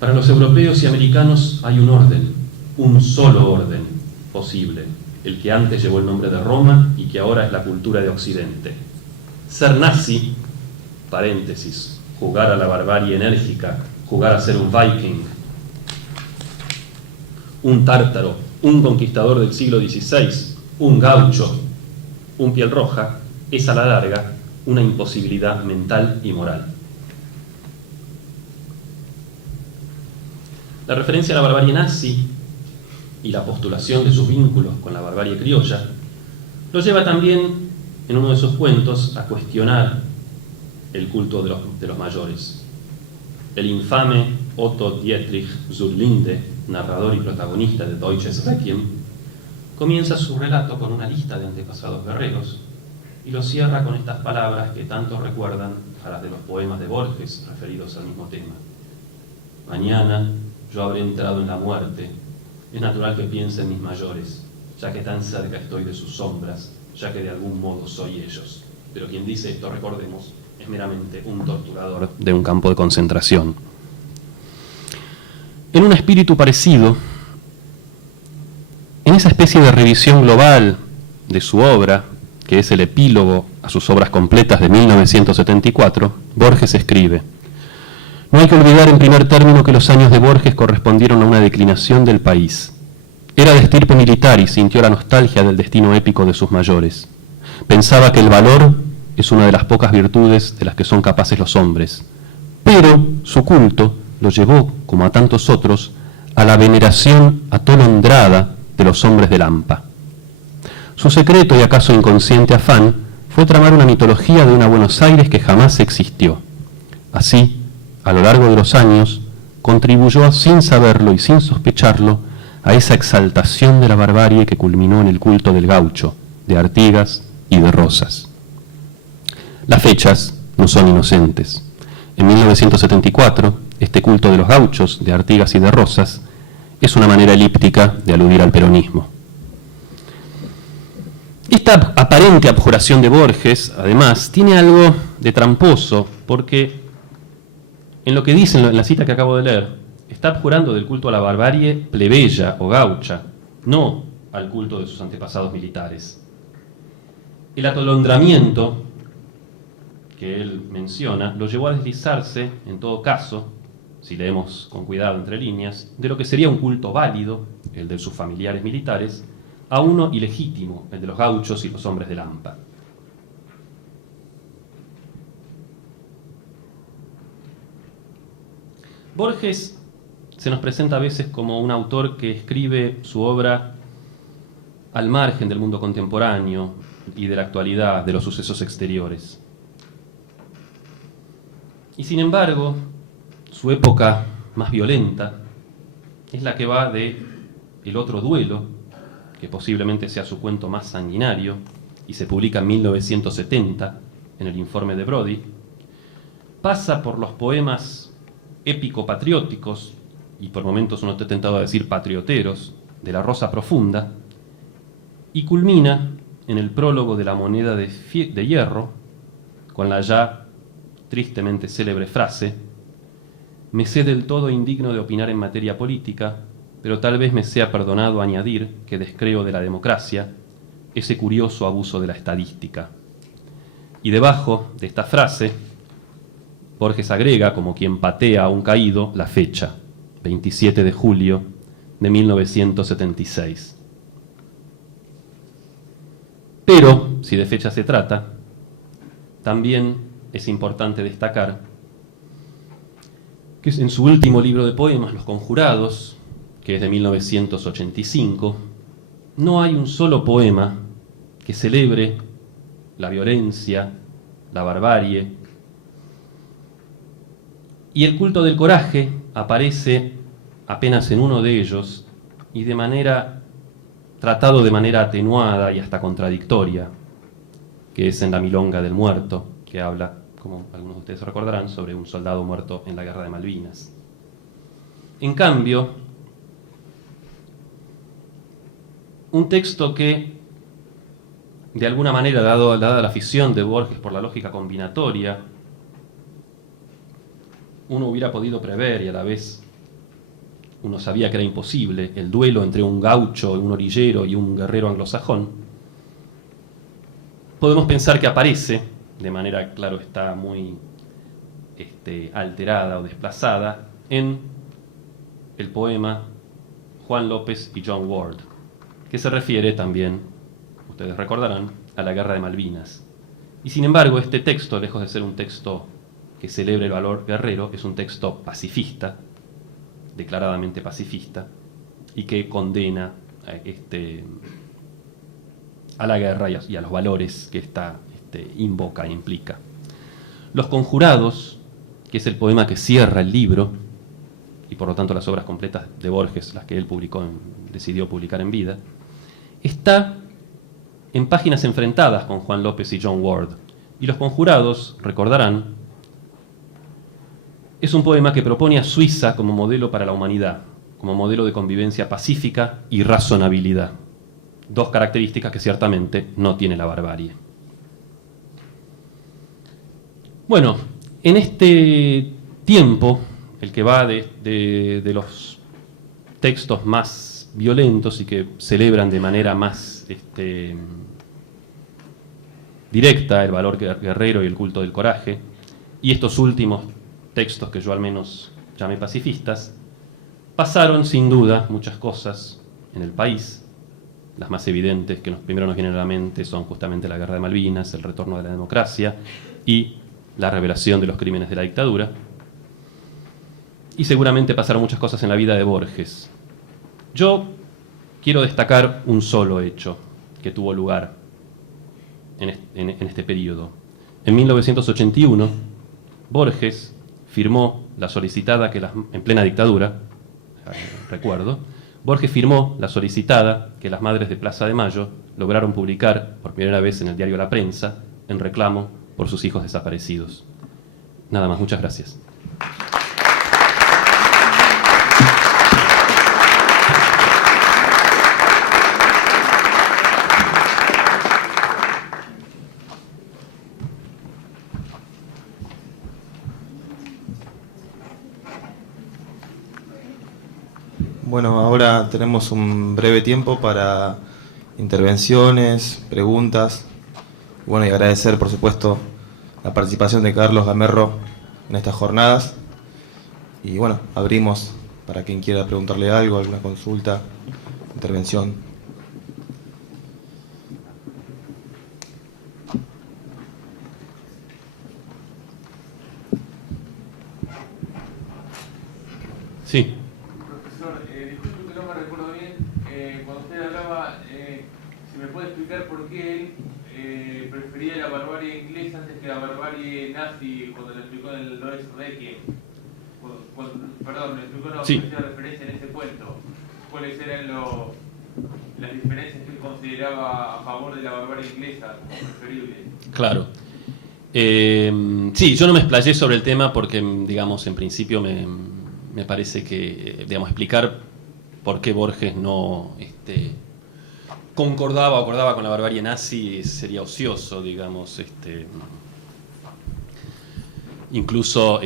para los europeos y americanos hay un orden, un solo orden posible, el que antes llevó el nombre de Roma y que ahora es la cultura de Occidente. Ser nazi, paréntesis, jugar a la barbarie enérgica, jugar a ser un viking, un tártaro, un conquistador del siglo XVI, un gaucho, un piel roja, es a la larga una imposibilidad mental y moral. La referencia a la barbarie nazi y la postulación de sus vínculos con la barbarie criolla lo lleva también en uno de sus cuentos a cuestionar el culto de los mayores. El infame Otto Dietrich zur Linde, narrador y protagonista de Deutsches Requiem, comienza su relato con una lista de antepasados guerreros y lo cierra con estas palabras que tanto recuerdan a las de los poemas de Borges referidos al mismo tema. Mañana yo habré entrado en la muerte. Es natural que piense en mis mayores, ya que tan cerca estoy de sus sombras, ya que de algún modo soy ellos. Pero quien dice esto, recordemos, es meramente un torturador de un campo de concentración. En un espíritu parecido, en esa especie de revisión global de su obra, que es el epílogo a sus obras completas de 1974, Borges escribe: no hay que olvidar en primer término que los años de Borges correspondieron a una declinación del país. Era de estirpe militar y sintió la nostalgia del destino épico de sus mayores. Pensaba que el valor es una de las pocas virtudes de las que son capaces los hombres, pero su culto lo llevó, como a tantos otros, a la veneración atolondrada de los hombres de Lampa. Su secreto y acaso inconsciente afán fue tramar una mitología de una Buenos Aires que jamás existió. Así, a lo largo de los años, contribuyó sin saberlo y sin sospecharlo a esa exaltación de la barbarie que culminó en el culto del gaucho, de Artigas y de Rosas. Las fechas no son inocentes. En 1974, este culto de los gauchos, de Artigas y de Rosas, es una manera elíptica de aludir al peronismo. Esta aparente abjuración de Borges, además, tiene algo de tramposo, porque en lo que dice en la cita que acabo de leer, está abjurando del culto a la barbarie plebeya o gaucha, no al culto de sus antepasados militares. El atolondramiento que él menciona lo llevó a deslizarse, en todo caso, si leemos con cuidado entre líneas, de lo que sería un culto válido, el de sus familiares militares, a uno ilegítimo, el de los gauchos y los hombres de Lampa. Borges se nos presenta a veces como un autor que escribe su obra al margen del mundo contemporáneo y de la actualidad, de los sucesos exteriores. Y sin embargo, su época más violenta es la que va de El otro duelo, que posiblemente sea su cuento más sanguinario, y se publica en 1970 en el informe de Brody, pasa por los poemas épico-patrióticos, y por momentos uno está tentado a decir patrioteros, de La Rosa Profunda, y culmina en el prólogo de La Moneda de Hierro, con la ya tristemente célebre frase: me sé del todo indigno de opinar en materia política, pero tal vez me sea perdonado añadir que descreo de la democracia, ese curioso abuso de la estadística. Y debajo de esta frase, Borges agrega, como quien patea a un caído, la fecha, 27 de julio de 1976. Pero, si de fecha se trata, también es importante destacar que en su último libro de poemas, Los Conjurados, que es de 1985, no hay un solo poema que celebre la violencia, la barbarie, y el culto del coraje aparece apenas en uno de ellos y tratado de manera atenuada y hasta contradictoria, que es en La Milonga del Muerto, que habla, como algunos de ustedes recordarán, sobre un soldado muerto en la Guerra de Malvinas. En cambio, un texto que, de alguna manera, dada la afición de Borges por la lógica combinatoria, uno hubiera podido prever y a la vez uno sabía que era imposible, el duelo entre un gaucho, un orillero y un guerrero anglosajón, podemos pensar que aparece, de manera, claro, está muy alterada o desplazada, en el poema Juan López y John Ward, que se refiere también, ustedes recordarán, a la Guerra de Malvinas. Y sin embargo, este texto, lejos de ser un texto que celebre el valor guerrero, es un texto pacifista, declaradamente pacifista, y que condena a la guerra y a los valores que ésta invoca e implica. Los Conjurados, que es el poema que cierra el libro, y por lo tanto las obras completas de Borges, las que él decidió publicar en vida, está en páginas enfrentadas con Juan López y John Ward. Y Los Conjurados, recordarán, es un poema que propone a Suiza como modelo para la humanidad, como modelo de convivencia pacífica y razonabilidad. Dos características que ciertamente no tiene la barbarie. Bueno, en este tiempo, el que va de los textos más violentos y que celebran de manera más directa el valor guerrero y el culto del coraje, y estos últimos textos que yo al menos llamé pacifistas, pasaron sin duda muchas cosas en el país. Las más evidentes que primero nos vienen a la mente son justamente la Guerra de Malvinas, el retorno de la democracia y la revelación de los crímenes de la dictadura. Y seguramente pasaron muchas cosas en la vida de Borges. Yo quiero destacar un solo hecho que tuvo lugar en este periodo. En 1981, Borges firmó la solicitada en plena dictadura, recuerdo, Borges firmó la solicitada que las Madres de Plaza de Mayo lograron publicar por primera vez en el diario La Prensa en reclamo por sus hijos desaparecidos. Nada más, muchas gracias. Bueno, ahora tenemos un breve tiempo para intervenciones, preguntas. Bueno, y agradecer, por supuesto, la participación de Carlos Gamerro en estas jornadas. Y bueno, abrimos para quien quiera preguntarle algo, alguna consulta, intervención. Sí. Profesor, disculpe que no me recuerdo bien, cuando usted hablaba, si me puede explicar por qué él prefería la barbarie inglesa antes que la barbarie nazi, cuando le explicó en el Lois Requiem. Perdón, me explicó una Sí. referencia en ese cuento. ¿Cuáles eran las diferencias que él consideraba a favor de la barbarie inglesa como preferible? Claro. Sí, yo no me explayé sobre el tema porque, digamos, en principio me parece que, digamos, explicar por qué Borges no concordaba o acordaba con la barbarie nazi sería ocioso, digamos. Incluso,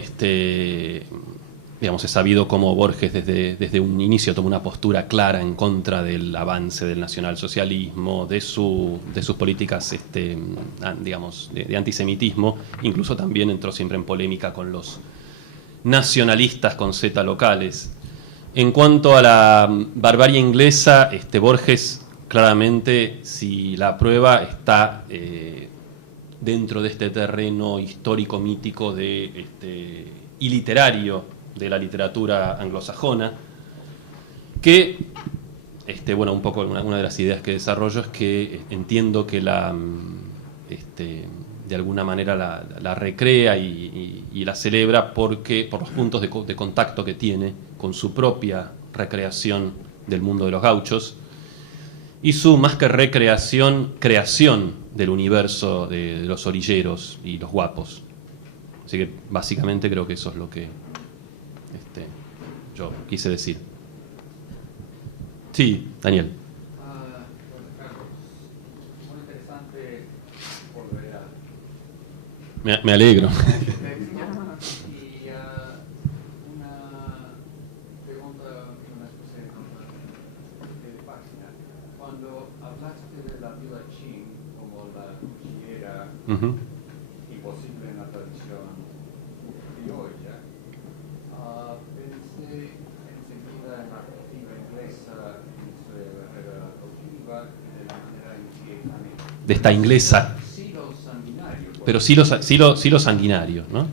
digamos, es sabido cómo Borges desde un inicio tomó una postura clara en contra del avance del nacionalsocialismo, de sus políticas, digamos, de antisemitismo. Incluso también entró siempre en polémica con los nacionalistas con Z locales. En cuanto a la barbarie inglesa, Borges claramente, si la aprueba, está dentro de este terreno histórico mítico y literario de la literatura anglosajona, que, bueno, un poco una de las ideas que desarrollo es que entiendo que de alguna manera la recrea y la celebra por los puntos de contacto que tiene con su propia recreación del mundo de los gauchos y su, más que recreación, creación del universo de los orilleros y los guapos. Así que básicamente creo que eso es lo que yo quise decir. Sí, Daniel. Muy interesante volver a... Me alegro. Y una pregunta, una especie de página. Cuando hablaste de la viuda Chin como la cuchillera imposible en la tradición criolla, pensé enseguida en la perspectiva inglesa, en su guerrera cautiva, de la manera en que De esta inglesa. silos sanguinarios pero sí lo sanguinario, ¿no?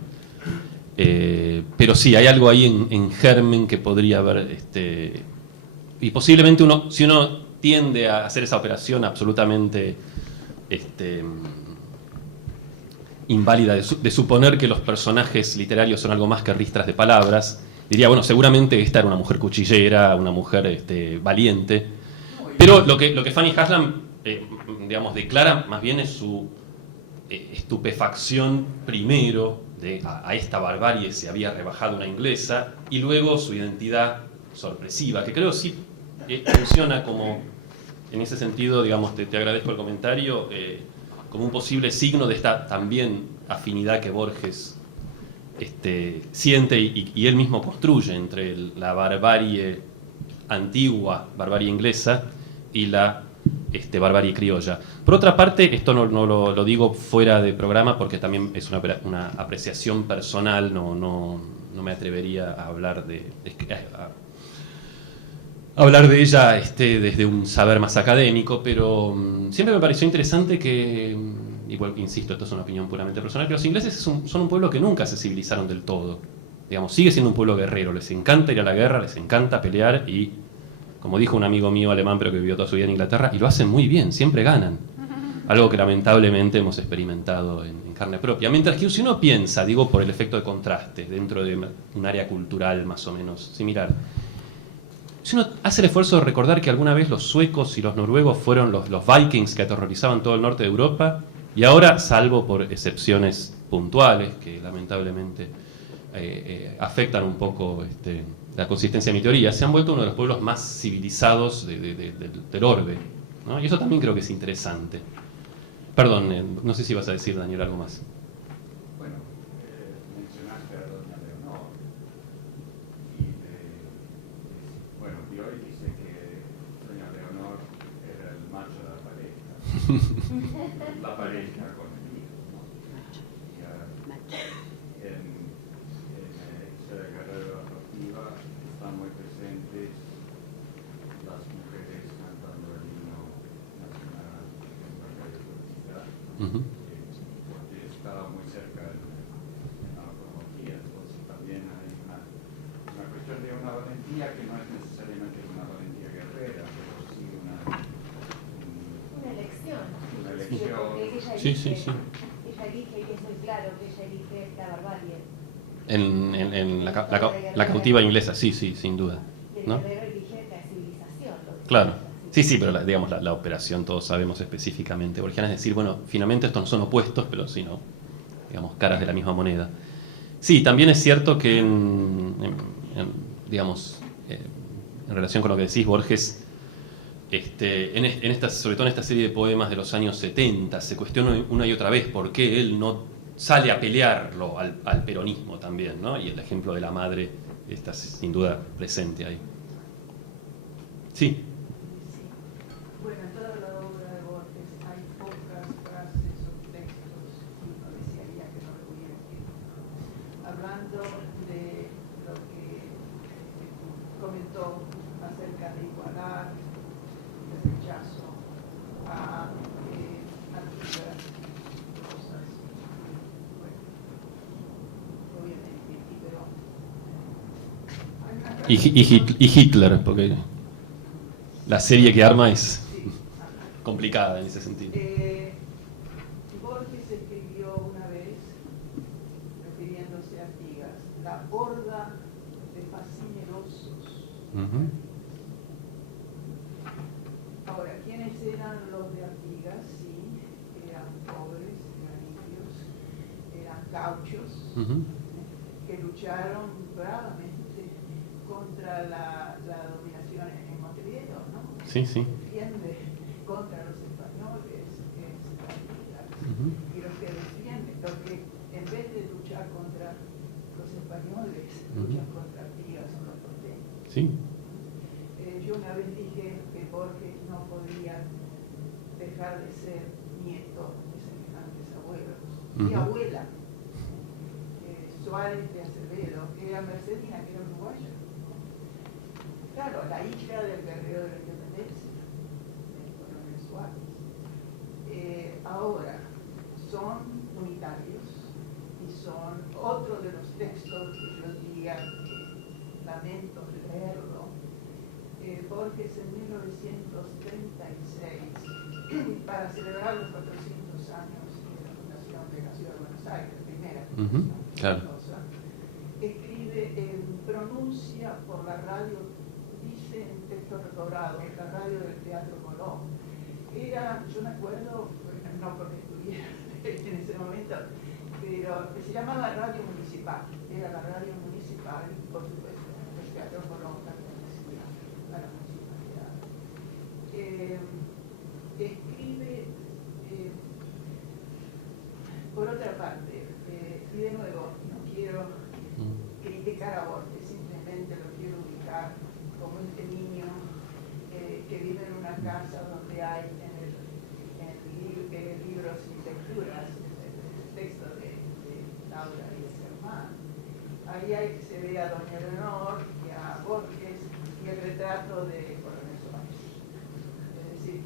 Pero sí, hay algo ahí en germen que podría haber, y posiblemente si uno tiende a hacer esa operación absolutamente inválida de suponer que los personajes literarios son algo más que ristras de palabras, diría, bueno, seguramente esta era una mujer cuchillera, una mujer valiente, pero lo que Fanny Haslam, digamos, declara más bien es su estupefacción primero a esta barbarie se había rebajado una inglesa, y luego su identidad sorpresiva, que creo sí funciona como, en ese sentido, digamos, te agradezco el comentario, como un posible signo de esta también afinidad que Borges siente y él mismo construye entre la barbarie antigua, barbarie inglesa, y la barbarie criolla. Por otra parte, esto no lo digo fuera de programa porque también es una apreciación personal, no me atrevería a hablar de ella desde un saber más académico, pero siempre me pareció interesante que, igual insisto, esto es una opinión puramente personal, que los ingleses son un pueblo que nunca se civilizaron del todo. Digamos, sigue siendo un pueblo guerrero, les encanta ir a la guerra, les encanta pelear y, como dijo un amigo mío alemán, pero que vivió toda su vida en Inglaterra, y lo hacen muy bien, siempre ganan. Algo que lamentablemente hemos experimentado en carne propia. Mientras que si uno piensa, digo por el efecto de contraste, dentro de un área cultural más o menos similar, si uno hace el esfuerzo de recordar que alguna vez los suecos y los noruegos fueron los vikings que aterrorizaban todo el norte de Europa, y ahora, salvo por excepciones puntuales que lamentablemente afectan un poco la consistencia de mi teoría, se han vuelto uno de los pueblos más civilizados del orbe, ¿no? Y eso también creo que es interesante. Perdón, no sé si vas a decir, Daniel, algo más. Bueno, mencionaste a doña Leonor bueno, Bioy dice que doña Leonor era el macho de la pareja, la pareja con el hijo, ¿no? Y, en esa carrera adoptiva están muy presentes las mujeres cantando el himno nacional en la calle Urquiza, porque estaba muy cerca en la antropología. Entonces también hay una cuestión de una valentía que no es necesariamente una valentía guerrera, pero sí una elección. Una elección. Sí. Ella elige, y es muy claro que ella elige la barbarie. En la cautiva inglesa, sí, sin duda, ¿no? El guerrero elige la civilización. Claro. Sí, pero digamos la operación todos sabemos específicamente. Borgiana es decir, bueno, finalmente estos no son opuestos, pero sí, ¿no? Digamos, caras de la misma moneda. Sí, también es cierto que digamos, en relación con lo que decís, Borges, sobre todo en esta serie de poemas de los años 70, se cuestiona una y otra vez por qué él no sale a pelearlo al peronismo también, ¿no? Y el ejemplo de la madre está sin duda presente ahí. Sí. Bueno, en toda la obra de Borges hay pocas frases o textos que uno desearía que no hubiera escrito. Hablando de lo que comentó acerca de igualar el rechazo a antiguas cosas, bueno, obviamente, pero hay una Y Hitler, porque la serie que arma es complicada en ese sentido. Borges escribió una vez, refiriéndose a Artigas, la horda de fascinerosos. Ahora, ¿quiénes eran los de Artigas? Sí, eran pobres, eran indios, eran gauchos, que lucharon bravamente contra la dominación en Montevideo, ¿no? Sí. Defiende contra los españoles, y los que defienden, los que en vez de luchar contra los españoles, luchan contra Artigas, son los porteños. Sí. Yo una vez dije que Borges no podía dejar de ser nieto de semejantes abuelos. Mi abuela, Suárez de Acevedo, que era mercedina, que era uruguaya. Claro, la hija del guerrero de la independencia, el coronel Suárez. Ahora, son unitarios y son otro de los textos que yo diría que lamento leerlo. Borges en 1936, para celebrar los 400 años de la fundación de la Ciudad de Buenos Aires, la primera fundación, claro. escribe, pronuncia por la radio, dice en texto recordado, la radio del Teatro Colón. Era, yo me acuerdo, no porque estuviera en ese momento, pero se llamaba Radio Municipal, era la radio municipal, por supuesto, el Teatro Colón pertenecía a la municipalidad. Escribe, por otra parte, y de nuevo, no quiero criticar a Borges, simplemente lo quiero ubicar como este niño que vive en una casa donde hay libros y lecturas, el texto de Laura y de Germán. Ahí se ve a Doña Leonor y a Borges y el retrato de Coronel Suárez. Es decir,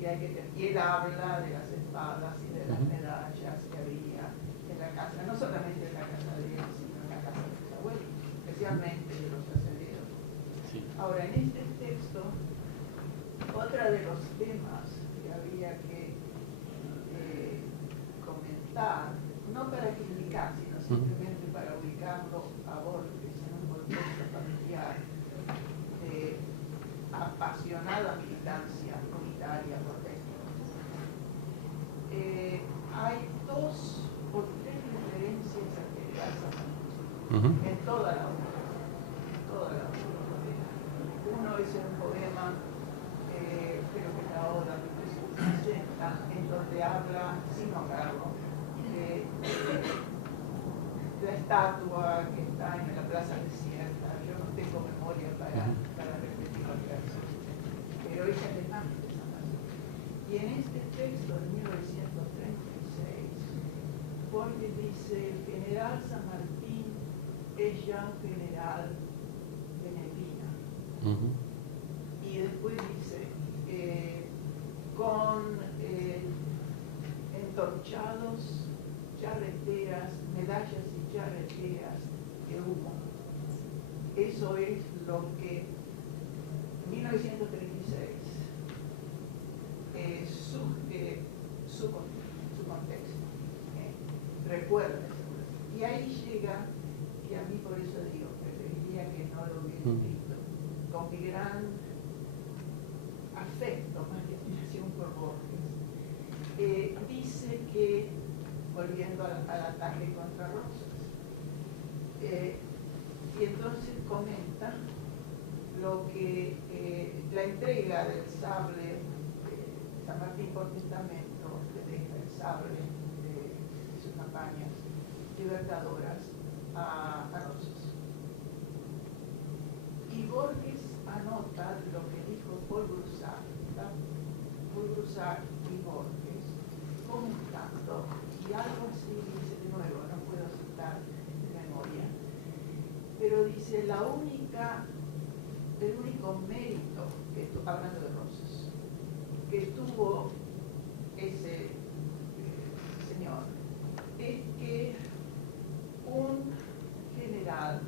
y él habla de las espadas y de las medallas que había en la casa, no solamente en la casa de él, sino en la casa de sus abuelos, especialmente de los aceleros. Sí. Ahora, en este texto, otro de los temas que había que comentar, no para criticar, sino simplemente para ubicarlo a Borges en un contexto familiar de apasionada militancia unitaria por dentro. Hay dos o tres referencias a General San Martín en toda la obra. Uno es un poema, creo que es la Oda 1960, en donde habla, sin nombrarlo, de la estatua que está en la plaza desierta. Yo no tengo memoria para repetir los versos, pero ella es de San Martín. Y en este texto de 1936, Borges dice: el general San Martín es ya un general de Neblina. Y después dice, con entorchados, charreteras, medallas y charreteras de humo. Eso es lo que 1936 su contexto. Recuerda eso. Y ahí llega, que a mí por eso digo, preferiría que no lo hubiera escrito, con mi gran afecto, más que admiración por Borges. Dice que, volviendo al ataque contra Rosas, y entonces comenta lo que la entrega del sable de San Martín por testamento, le deja el sable de sus campañas libertadoras a Rosas. Y Borges anota lo que dijo Paul Broussard y Borges, comentando, y algo así dice de nuevo, no puedo citar de memoria, pero dice el único mérito, hablando de Rosas, que tuvo ese señor, es que un general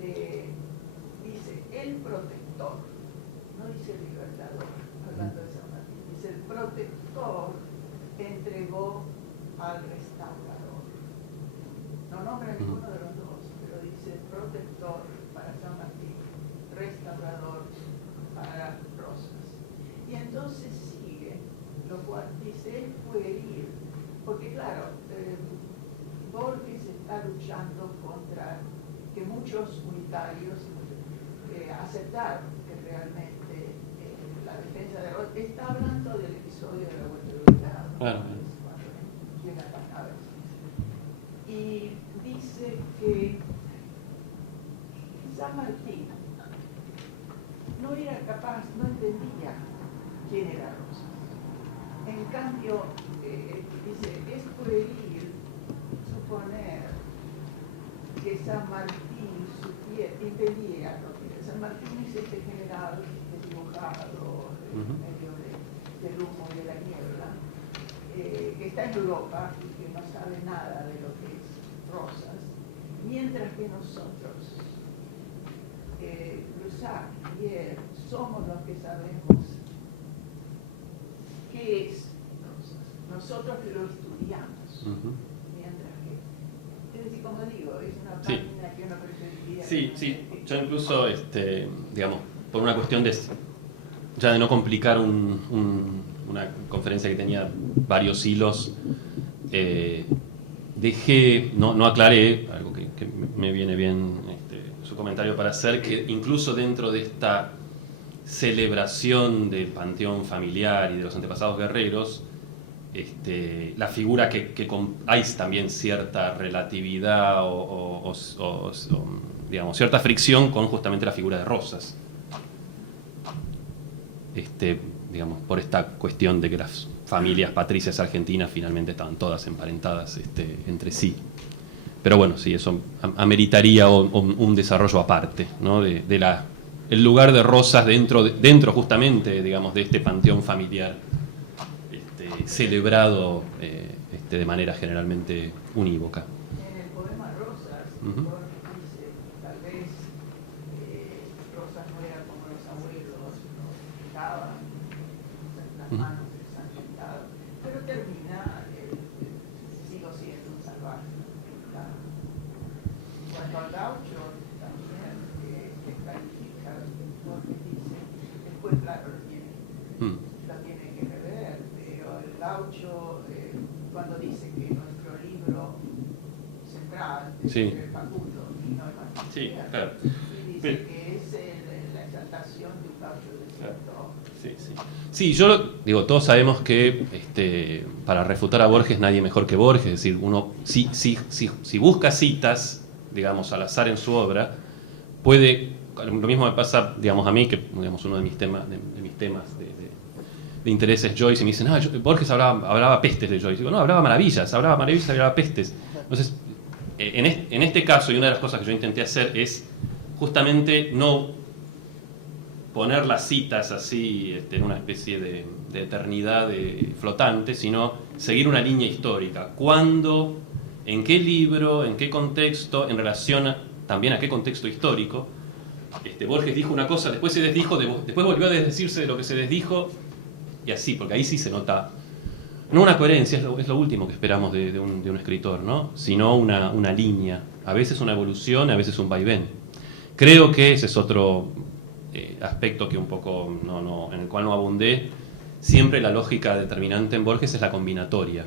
le dice el protector, no dice el libertador, hablando de San Martín, dice el protector entregó al restaurador. No nombra ninguno de los dos, pero dice protector para San Martín, restaurador para Rosas. Y entonces sigue, lo cual dice, él fue herido, porque claro, Borges está luchando contra que muchos unitarios aceptaron que realmente la defensa de Rosas, está hablando del episodio de la Vuelta del Estado, cuando llegan las naves. Y dice que San Martín no era capaz, no entendía quién era Rosas. En cambio, dice, es pueril suponer que San Martín entendiera lo que San Martín es este general desdibujado en medio del humo y de la niebla, que está en Europa y que no sabe nada de lo que es Rosas, mientras que nosotros, Lusac y él, somos los que sabemos qué es Rosas, nosotros que lo estudiamos, mientras que, es decir, como digo, es una página que uno preferiría. Sí, yo incluso, digamos, por una cuestión de ya de no complicar una conferencia que tenía varios hilos, dejé, no aclaré, algo que me viene bien su comentario para hacer, que incluso dentro de esta celebración del panteón familiar y de los antepasados guerreros, la figura hay también cierta relatividad o digamos, cierta fricción con justamente la figura de Rosas. Digamos, por esta cuestión de que las familias patricias argentinas finalmente estaban todas emparentadas entre sí. Pero bueno, sí, eso ameritaría un desarrollo aparte, ¿no? El lugar de Rosas dentro justamente, digamos, de este panteón familiar celebrado de manera generalmente unívoca. En el poema Rosas, dice, tal vez Rosas no era como los abuelos, nos quitaban las manos ensangrentadas, pero termina, sigo siendo un salvaje. Cuando al gaucho también califica, porque dice, después claro lo tiene que rever, pero el gaucho cuando dice que nuestro libro central es el Facundo y no el Martín, claro. Y dice que es la exaltación de un gaucho desierto. Sí, yo digo, todos sabemos que para refutar a Borges nadie mejor que Borges, es decir, uno si busca citas, digamos, al azar en su obra, puede, lo mismo me pasa, digamos, a mí, que digamos, uno de mis temas de interés es Joyce, y me dicen, Borges hablaba pestes de Joyce. Digo, no, hablaba maravillas y hablaba pestes. Entonces, en este caso, y una de las cosas que yo intenté hacer es justamente no poner las citas así en una especie de eternidad flotante, sino seguir una línea histórica. ¿Cuándo? ¿En qué libro? ¿En qué contexto? En relación también a qué contexto histórico. Borges dijo una cosa, después se desdijo, después volvió a desdecirse de lo que se desdijo, y así, porque ahí sí se nota, no una coherencia, es lo último que esperamos de un escritor, ¿no? Sino una línea, a veces una evolución, a veces un vaivén. Creo que ese es otro aspecto que un poco en el cual no abundé. Siempre la lógica determinante en Borges es la combinatoria.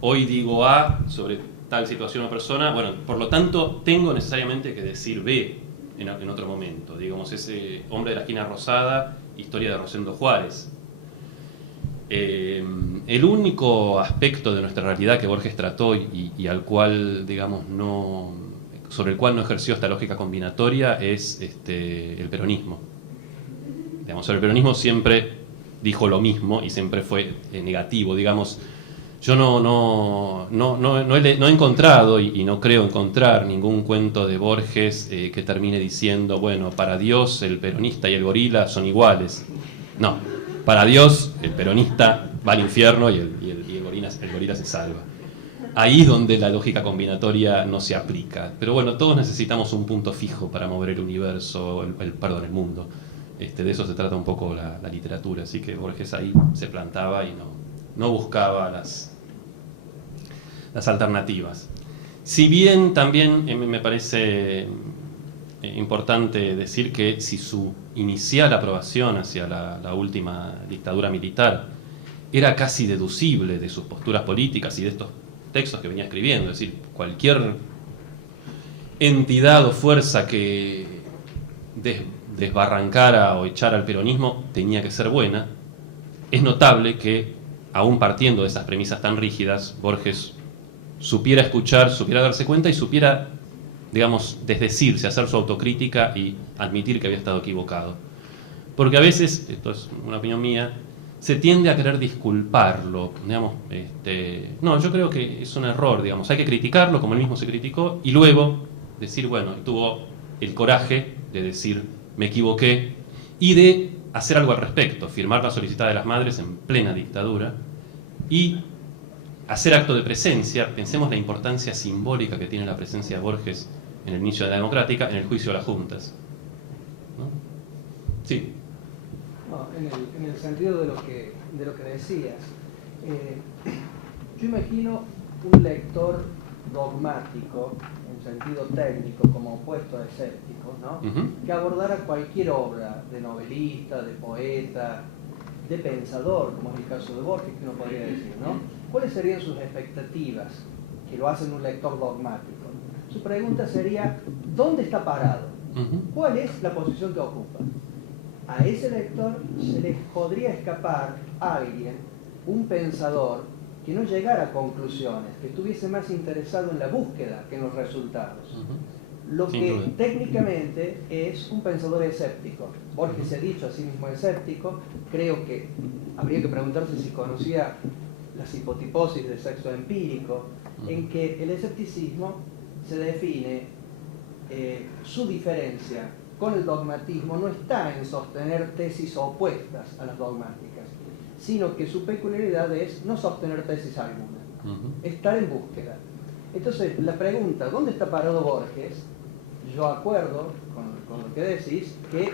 Hoy digo A sobre tal situación o persona, bueno, por lo tanto tengo necesariamente que decir B en otro momento. Digamos, ese Hombre de la esquina rosada, historia de Rosendo Juárez. El único aspecto de nuestra realidad que Borges trató y al cual, digamos, sobre el cual no ejerció esta lógica combinatoria es el peronismo. Digamos, sobre el peronismo siempre dijo lo mismo y siempre fue negativo. Digamos, yo no he encontrado y no creo encontrar ningún cuento de Borges que termine diciendo, bueno, para Dios el peronista y el gorila son iguales. No, para Dios el peronista va al infierno y el gorila se salva. Ahí es donde la lógica combinatoria no se aplica. Pero bueno, todos necesitamos un punto fijo para mover el universo, el mundo. De eso se trata un poco la literatura. Así que Borges ahí se plantaba y no buscaba las alternativas. Si bien también me parece importante decir que si su inicial aprobación hacia la última dictadura militar era casi deducible de sus posturas políticas y de estos textos que venía escribiendo, es decir, cualquier entidad o fuerza que desbarrancara o echara al peronismo tenía que ser buena, es notable que, aún partiendo de esas premisas tan rígidas, Borges supiera escuchar, supiera darse cuenta y supiera, digamos, desdecirse, hacer su autocrítica y admitir que había estado equivocado. Porque a veces, esto es una opinión mía, se tiende a querer disculparlo, digamos, no, yo creo que es un error, digamos, hay que criticarlo como él mismo se criticó y luego decir, bueno, tuvo el coraje de decir, me equivoqué, y de hacer algo al respecto, firmar la solicitud de las madres en plena dictadura y hacer acto de presencia, pensemos la importancia simbólica que tiene la presencia de Borges en el inicio de la democrática, en el juicio de las juntas. ¿No? Sí. No, en el sentido de lo que decías, yo imagino un lector dogmático, en sentido técnico, como opuesto a escéptico, ¿no? Que abordara cualquier obra de novelista, de poeta, de pensador, como es el caso de Borges, que uno podría decir, ¿no? ¿Cuáles serían sus expectativas que lo hacen un lector dogmático? Su pregunta sería, ¿dónde está parado? ¿Cuál es la posición que ocupa? A ese lector se le podría escapar alguien, un pensador, que no llegara a conclusiones, que estuviese más interesado en la búsqueda que en los resultados. Lo Sin que duda. técnicamente es un pensador escéptico. Borges se ha dicho a sí mismo escéptico. Creo que habría que preguntarse si conocía las hipotiposis del sexo empírico, en que el escepticismo se define, su diferencia con el dogmatismo no está en sostener tesis opuestas a las dogmáticas, sino que su peculiaridad es no sostener tesis alguna, estar en búsqueda. Entonces, la pregunta, ¿dónde está parado Borges? Yo acuerdo con lo que decís, que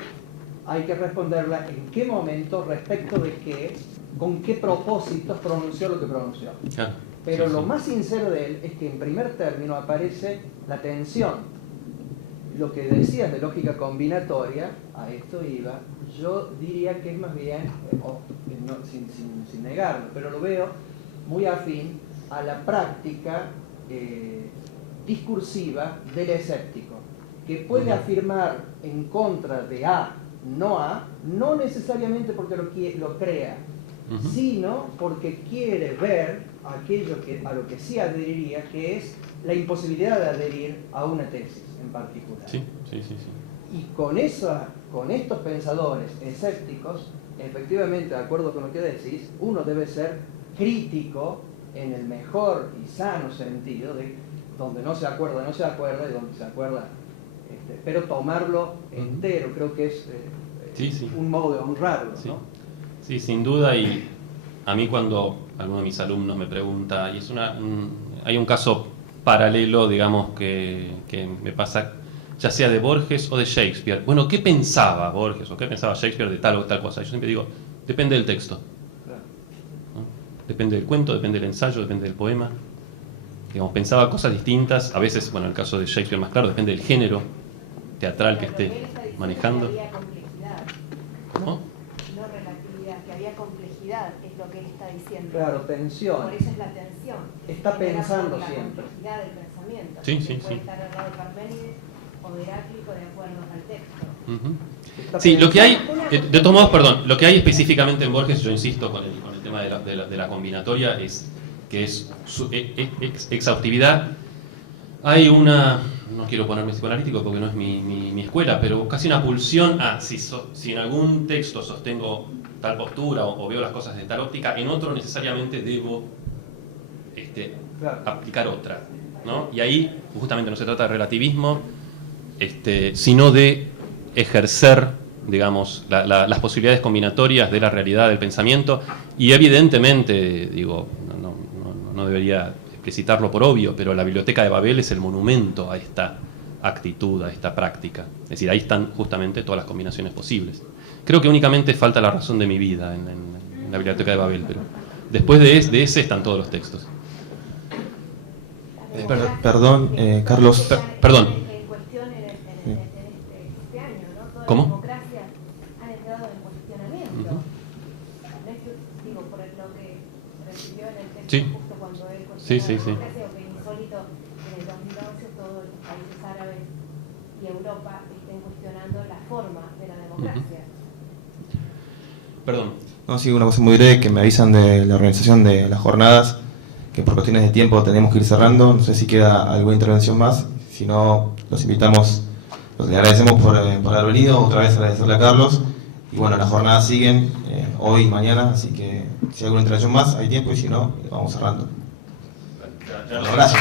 hay que responderla en qué momento, respecto de qué, con qué propósitos pronunció lo que pronunció. Claro. Pero Sí, lo sí. más sincero de él es que en primer término aparece la tensión. Lo que decías de lógica combinatoria, a esto iba, yo diría que es más bien, sin negarlo, pero lo veo muy afín a la práctica discursiva del escéptico, que puede afirmar en contra de A, no necesariamente porque lo crea, sino porque quiere ver aquello a lo que sí adheriría, que es la imposibilidad de adherir a una tesis en particular. Sí. Y con estos pensadores escépticos, efectivamente, de acuerdo con lo que decís, uno debe ser crítico en el mejor y sano sentido, de donde no se acuerda, y donde se acuerda, pero tomarlo entero, creo que es un modo de honrarlo, Sí. ¿no? Sí, sin duda, y a mí cuando alguno de mis alumnos me pregunta, y hay un caso paralelo, digamos, que me pasa, ya sea de Borges o de Shakespeare. Bueno, ¿qué pensaba Borges o qué pensaba Shakespeare de tal o tal cosa? Yo siempre digo, depende del texto. ¿No? Depende del cuento, depende del ensayo, depende del poema. Digamos, pensaba cosas distintas, a veces, bueno, en el caso de Shakespeare más claro, depende del género teatral que esté manejando. Que había complejidad, ¿Cómo? no relatividad, que había complejidad, es lo que él está diciendo. Claro, tensión. Por eso es la tensión. Está Genera pensando por la siempre. complejidad del pensamiento. Sí, que sí, puede sí. estar al lado de Parménides o de Heráclito de acuerdo al texto. Está Sí, lo que hay, pensando. de todos modos, perdón, lo que hay específicamente en Borges, yo insisto con el tema de la combinatoria, es que es su exhaustividad. Hay una, no quiero ponerme psicoanalítico porque no es mi escuela, pero casi una pulsión a si en algún texto sostengo tal postura o veo las cosas de tal óptica, en otro necesariamente debo aplicar otra, ¿no? Y ahí justamente no se trata de relativismo, sino de ejercer, digamos, las posibilidades combinatorias de la realidad del pensamiento. Y evidentemente, digo, no debería explicitarlo por obvio, pero la Biblioteca de Babel es el monumento a esta actitud, a esta práctica. Es decir, ahí están justamente todas las combinaciones posibles. Creo que únicamente falta la razón de mi vida en la Biblioteca de Babel, pero después de ese están todos los textos. Perdón, Carlos. Perdón. En cuestión en este año, ¿no? Todas ¿Cómo? las democracias han entrado en cuestionamiento. No es que, digo, por lo que recibió en el texto Sí. justo cuando él cuestionó Sí. la democracia, o que insólito en el 2011 todos los países árabes y Europa estén cuestionando la forma de la democracia. Perdón. No, sí, una cosa muy breve, que me avisan de la organización de las jornadas, que por cuestiones de tiempo tenemos que ir cerrando. No sé si queda alguna intervención más. Si no, los invitamos, le agradecemos por haber venido. Otra vez agradecerle a Carlos. Y bueno, las jornadas siguen hoy y mañana, así que si hay alguna intervención más, hay tiempo, y si no, vamos cerrando. Gracias.